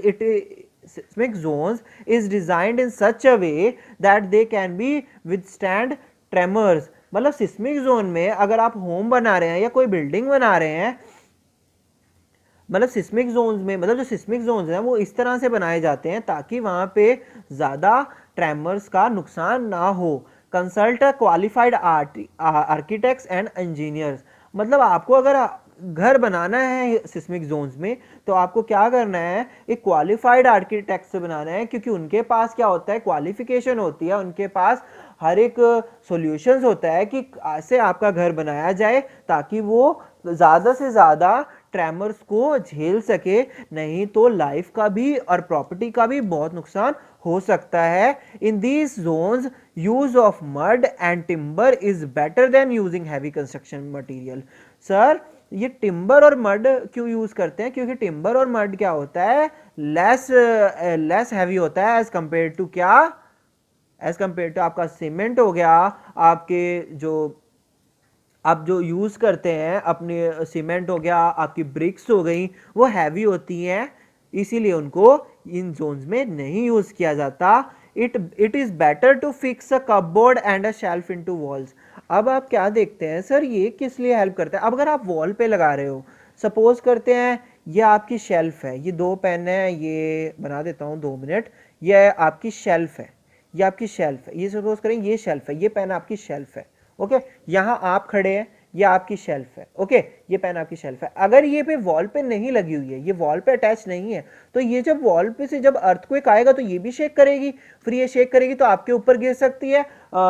seismic zones is designed in such a way that they can be withstand tremors. मतलब सिस्मिक जोन में अगर आप होम बना रहे हैं या कोई बिल्डिंग बना रहे हैं, मतलब सिस्मिक जोन्स में मतलब जो सिस्मिक जोन्स हैं वो इस तरह से बनाए जाते हैं ताकि वहां पे ज़्यादा ट्रेमर्स का नुकसान ना हो. Consult qualified architects and engineers. मतलब आपको अगर घर बनाना है सिस्मिक जोन्स में तो आपको क्या करना है, एक क्वालिफाइड आर्किटेक्ट से बनाना है क्योंकि उनके पास क्या होता है, क्वालिफिकेशन होती है, उनके पास हर एक सॉल्यूशंस होता है कि ऐसे आपका घर बनाया जाए ताकि वो ज़्यादा से ज़्यादा ट्रेमर्स को झेल सके, नहीं तो लाइफ का भी और प्रॉपर्टी का भी बहुत नुकसान हो सकता है. In these zones use of mud and timber is better than using heavy construction material. Sir ये टिम्बर और मड क्यों यूज करते हैं, क्योंकि टिम्बर और मड क्या होता है, लेस हैवी होता है एज कंपेयर टू क्या, एज कंपेयर टू आपका सीमेंट हो गया, आपके जो आप जो यूज़ करते हैं अपने सीमेंट हो गया, आपकी ब्रिक्स हो गई, वो हैवी होती हैं, इसीलिए उनको इन जोन्स में नहीं यूज़ किया जाता. It is better to fix a cupboard and a shelf into walls. अब आप क्या देखते हैं सर, ये किस लिए हेल्प करता है. अब अगर आप वॉल पे लगा रहे हो, सपोज करते हैं ये आपकी शेल्फ है, ये दो पेन है, ये बना देता हूँ 2 मिनट, ये आपकी शेल्फ है, ये आपकी शेल्फ है, ये सपोज करें ये शेल्फ है, ये पेन आपकी शेल्फ है. ओके, यहाँ आप खड़े हैं, ये आपकी शेल्फ है. ओके, ये पेन आपकी शेल्फ है. अगर ये पे वॉल पे नहीं लगी हुई है, ये वॉल पे अटैच नहीं है, तो ये जब वॉल पे से जब अर्थक्वेक आएगा तो ये भी शेक करेगी, फिर ये शेक करेगी तो आपके ऊपर गिर सकती है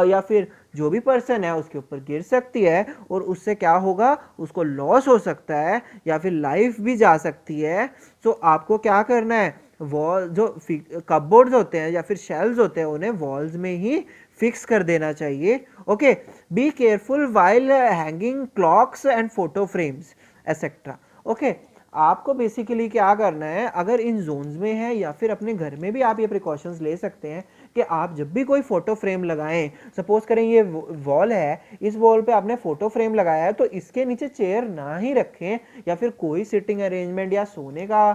या फिर जो भी पर्सन है उसके ऊपर गिर सकती है और उससे क्या होगा, उसको लॉस हो सकता है या फिर लाइफ भी जा सकती है. तो आपको क्या करना है, वॉल जो कपबोर्ड्स होते हैं या फिर शेल्व्स होते हैं उन्हें वॉल्स में ही फिक्स कर देना चाहिए. Okay, be careful while hanging clocks and photo frames etcetera. Okay, आपको बेसिकली क्या करना है, अगर इन जोन्स में है या फिर अपने घर में भी आप ये प्रिकॉशंस ले सकते हैं कि आप जब भी कोई फोटो फ्रेम लगाएं, सपोज करें ये वॉल है, इस वॉल पे आपने फोटो फ्रेम लगाया है तो इसके नीचे चेयर ना ही रखें या फिर कोई सिटिंग अरेंजमेंट या सोने का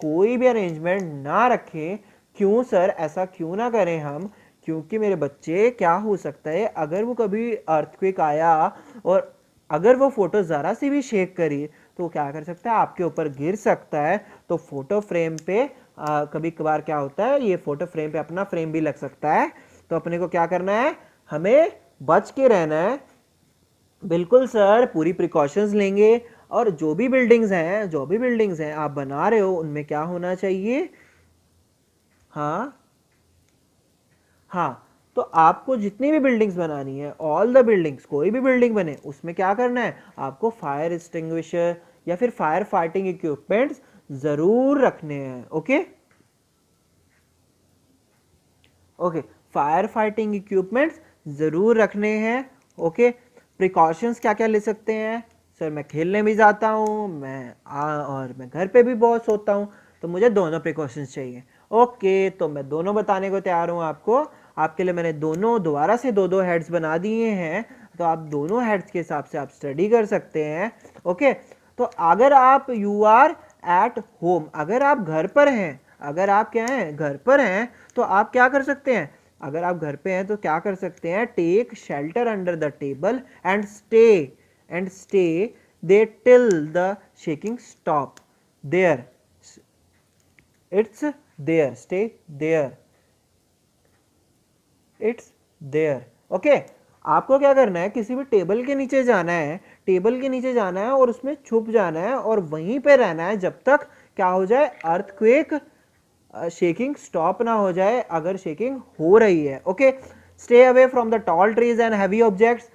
कोई भी अरेंजमेंट ना रखें. क्यों सर, ऐसा क्यों ना करें हम, क्योंकि मेरे बच्चे क्या हो सकता है, अगर वो कभी अर्थक्वेक आया और अगर वो फोटो ज़रा सी भी शेक करी तो क्या कर सकता है, आपके ऊपर गिर सकता है. तो फोटो फ्रेम पे कभी कभार क्या होता है, ये फोटो फ्रेम पे अपना फ्रेम भी लग सकता है. तो अपने को क्या करना है, हमें बच के रहना है. बिल्कुल सर, पूरी प्रिकॉशंस लेंगे. और जो भी बिल्डिंग्स हैं आप बना रहे हो उनमें क्या होना चाहिए, हाँ हाँ, तो आपको जितनी भी बिल्डिंग्स बनानी है, ऑल द बिल्डिंग्स, कोई भी बिल्डिंग बने उसमें क्या करना है, आपको फायर एक्सटिंग्विशर या फिर फायर फाइटिंग इक्विपमेंट्स जरूर रखने हैं. Okay okay, fire fighting equipments जरूर रखने हैं. ओके, प्रिकॉशंस क्या क्या ले सकते हैं, सर मैं खेलने भी जाता हूँ, और मैं घर पे भी बहुत सोता हूँ, तो मुझे दोनों प्रिकॉशंस चाहिए. ओके, तो मैं दोनों बताने को तैयार हूँ आपको. आपके लिए मैंने दोनों दोबारा से दो हेड्स बना दिए हैं, तो आप दोनों हेड्स के हिसाब से आप स्टडी कर सकते हैं. ओके, तो अगर आप यू आर एट होम, अगर आप घर पर हैं, अगर आप क्या हैं घर पर हैं, तो आप क्या कर सकते हैं, अगर आप घर पे हैं तो क्या कर सकते हैं, take shelter under the table and stay there till the shaking stop there, it's there, stay there, it's there. Okay, आपको क्या करना है, किसी भी टेबल के नीचे जाना है, टेबल के नीचे जाना है और उसमें छुप जाना है और वहीं पे रहना है जब तक क्या हो जाए, अर्थक्वेक शेकिंग स्टॉप ना हो जाए। अगर शेकिंग हो रही है, okay, stay away from the tall trees and heavy objects.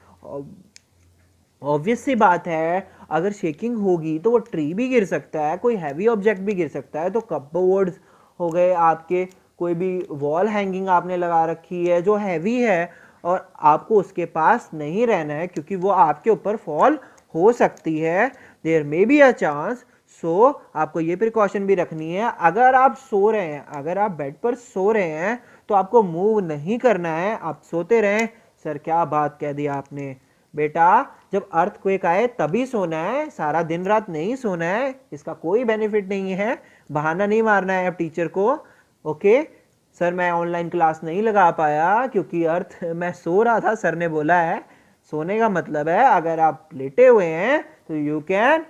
Obvious सी बात है, अगर शेकिंग होगी तो वो ट्री भी गिर सकता है, कोई हैवी ऑब्जेक्ट भी गिर सकता है। तो कपबोर्ड्स हो गए आपके, कोई भी वॉल हैंगिंग आपने लगा रखी है जो हैवी है, और आपको उसके पास नहीं रहना है क्योंकि वो आपके ऊपर फॉल हो सकती है, there may be a chance. So आपको ये प्रिकॉशन भी रखनी है, अगर आप सो रहे हैं, अगर आप बेड पर सो रहे हैं तो आपको मूव नहीं करना है, आप सोते रहें। सर क्या बात कह दी आपने, बेटा जब अर्थक्वेक आए तभी सोना है, सारा दिन रात नहीं सोना है, इसका कोई बेनिफिट नहीं है, बहाना नहीं मारना है अब टीचर को। ओके सर, मैं ऑनलाइन क्लास नहीं लगा पाया क्योंकि मैं सो रहा था, सर ने बोला है। सोने का मतलब है अगर आप लेटे हुए हैं तो यू कैन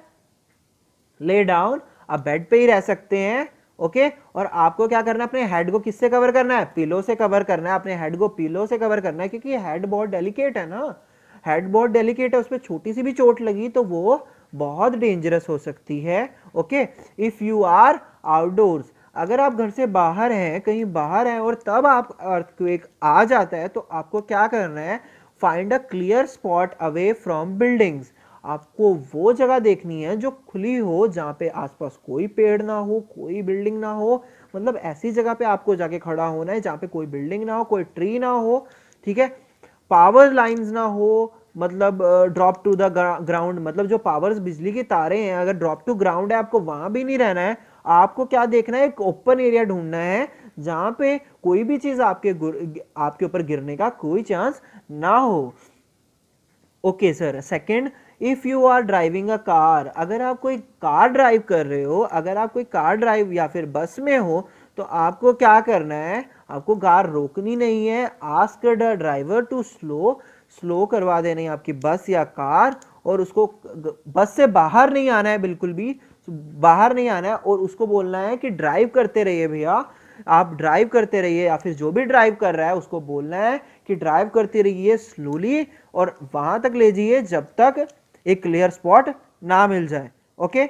ले डाउन, आप बेड पे ही रह सकते हैं। ओके, और आपको क्या करना है, अपने हेड को किससे कवर करना है, पिलो से कवर करना है, अपने हेड को पिलो से कवर करना है, क्योंकि हेड बहुत डेलिकेट है ना, हेड बहुत डेलिकेट है, उस पर छोटी सी भी चोट लगी तो वो बहुत डेंजरस हो सकती है। Okay, if you are outdoors, अगर आप घर से बाहर हैं, कहीं बाहर हैं और तब आप अर्थक्वेक आ जाता है तो आपको क्या करना है, find a clear spot away from buildings. आपको वो जगह देखनी है जो खुली हो, जहाँ पे आसपास कोई पेड़ ना हो, कोई बिल्डिंग ना हो, मतलब ऐसी जगह पे आपको जाके खड़ा होना है जहाँ पे कोई बिल्डिंग ना हो, कोई ट्री ना हो, ठीक है, पावर लाइंस ना हो, मतलब ड्रॉप टू द ग्राउंड, मतलब जो पावर्स बिजली की तारे हैं अगर ड्रॉप टू ग्राउंड है, आपको वहां भी नहीं रहना है। आपको क्या देखना है, एक ओपन एरिया ढूंढना है जहां पे कोई भी चीज आपके ऊपर गिरने का कोई चांस ना हो। Okay sir, second, if you are driving a car, अगर आप कोई कार ड्राइव कर रहे हो, अगर आप कोई कार ड्राइव या फिर बस में हो तो आपको क्या करना है, आपको कार रोकनी नहीं है, ask the driver to slow करवा देनी है आपकी बस या कार, और उसको बस से बाहर नहीं आना है, बिल्कुल भी बाहर नहीं आना है, और उसको बोलना है कि ड्राइव करते रहिए भैया, आप ड्राइव करते रहिए, या फिर जो भी ड्राइव कर रहा है उसको बोलना है कि ड्राइव करते रहिए स्लोली और वहां तक ले जाइए जब तक एक क्लियर स्पॉट ना मिल जाए। ओके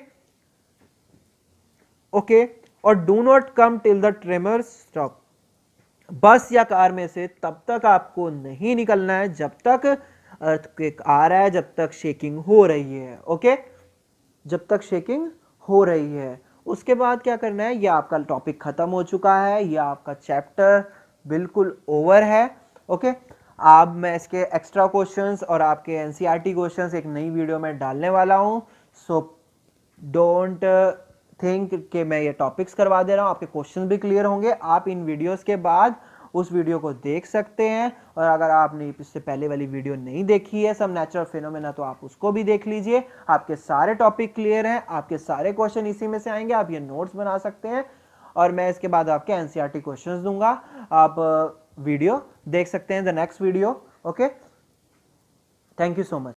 ओके, और do not come till the tremors stop, बस या कार में से तब तक आपको नहीं निकलना है जब तक अर्थक्वेक आ रहा है, जब तक शेकिंग हो रही है। ओके, जब तक शेकिंग हो रही है, उसके बाद क्या करना है, यह आपका टॉपिक खत्म हो चुका है, यह आपका चैप्टर बिल्कुल ओवर है। ओके, अब मैं इसके एक्स्ट्रा क्वेश्चंस और आपके एनसीईआरटी क्वेश्चंस एक नई वीडियो में डालने वाला हूं। सो डोंट थिंक कि मैं ये टॉपिक्स करवा दे रहा हूँ, आपके क्वेश्चन भी क्लियर होंगे। आप इन वीडियोस के बाद उस वीडियो को देख सकते हैं, और अगर आपने इससे पहले वाली वीडियो नहीं देखी है सब नेचुरल फिनोमेना, तो आप उसको भी देख लीजिए। आपके सारे टॉपिक क्लियर हैं, आपके सारे क्वेश्चन इसी में से आएंगे, आप ये नोट्स बना सकते हैं, और मैं इसके बाद आपके एनसीईआरटी क्वेश्चंस दूंगा। आप वीडियो देख सकते हैं the next video. Okay, thank you so much.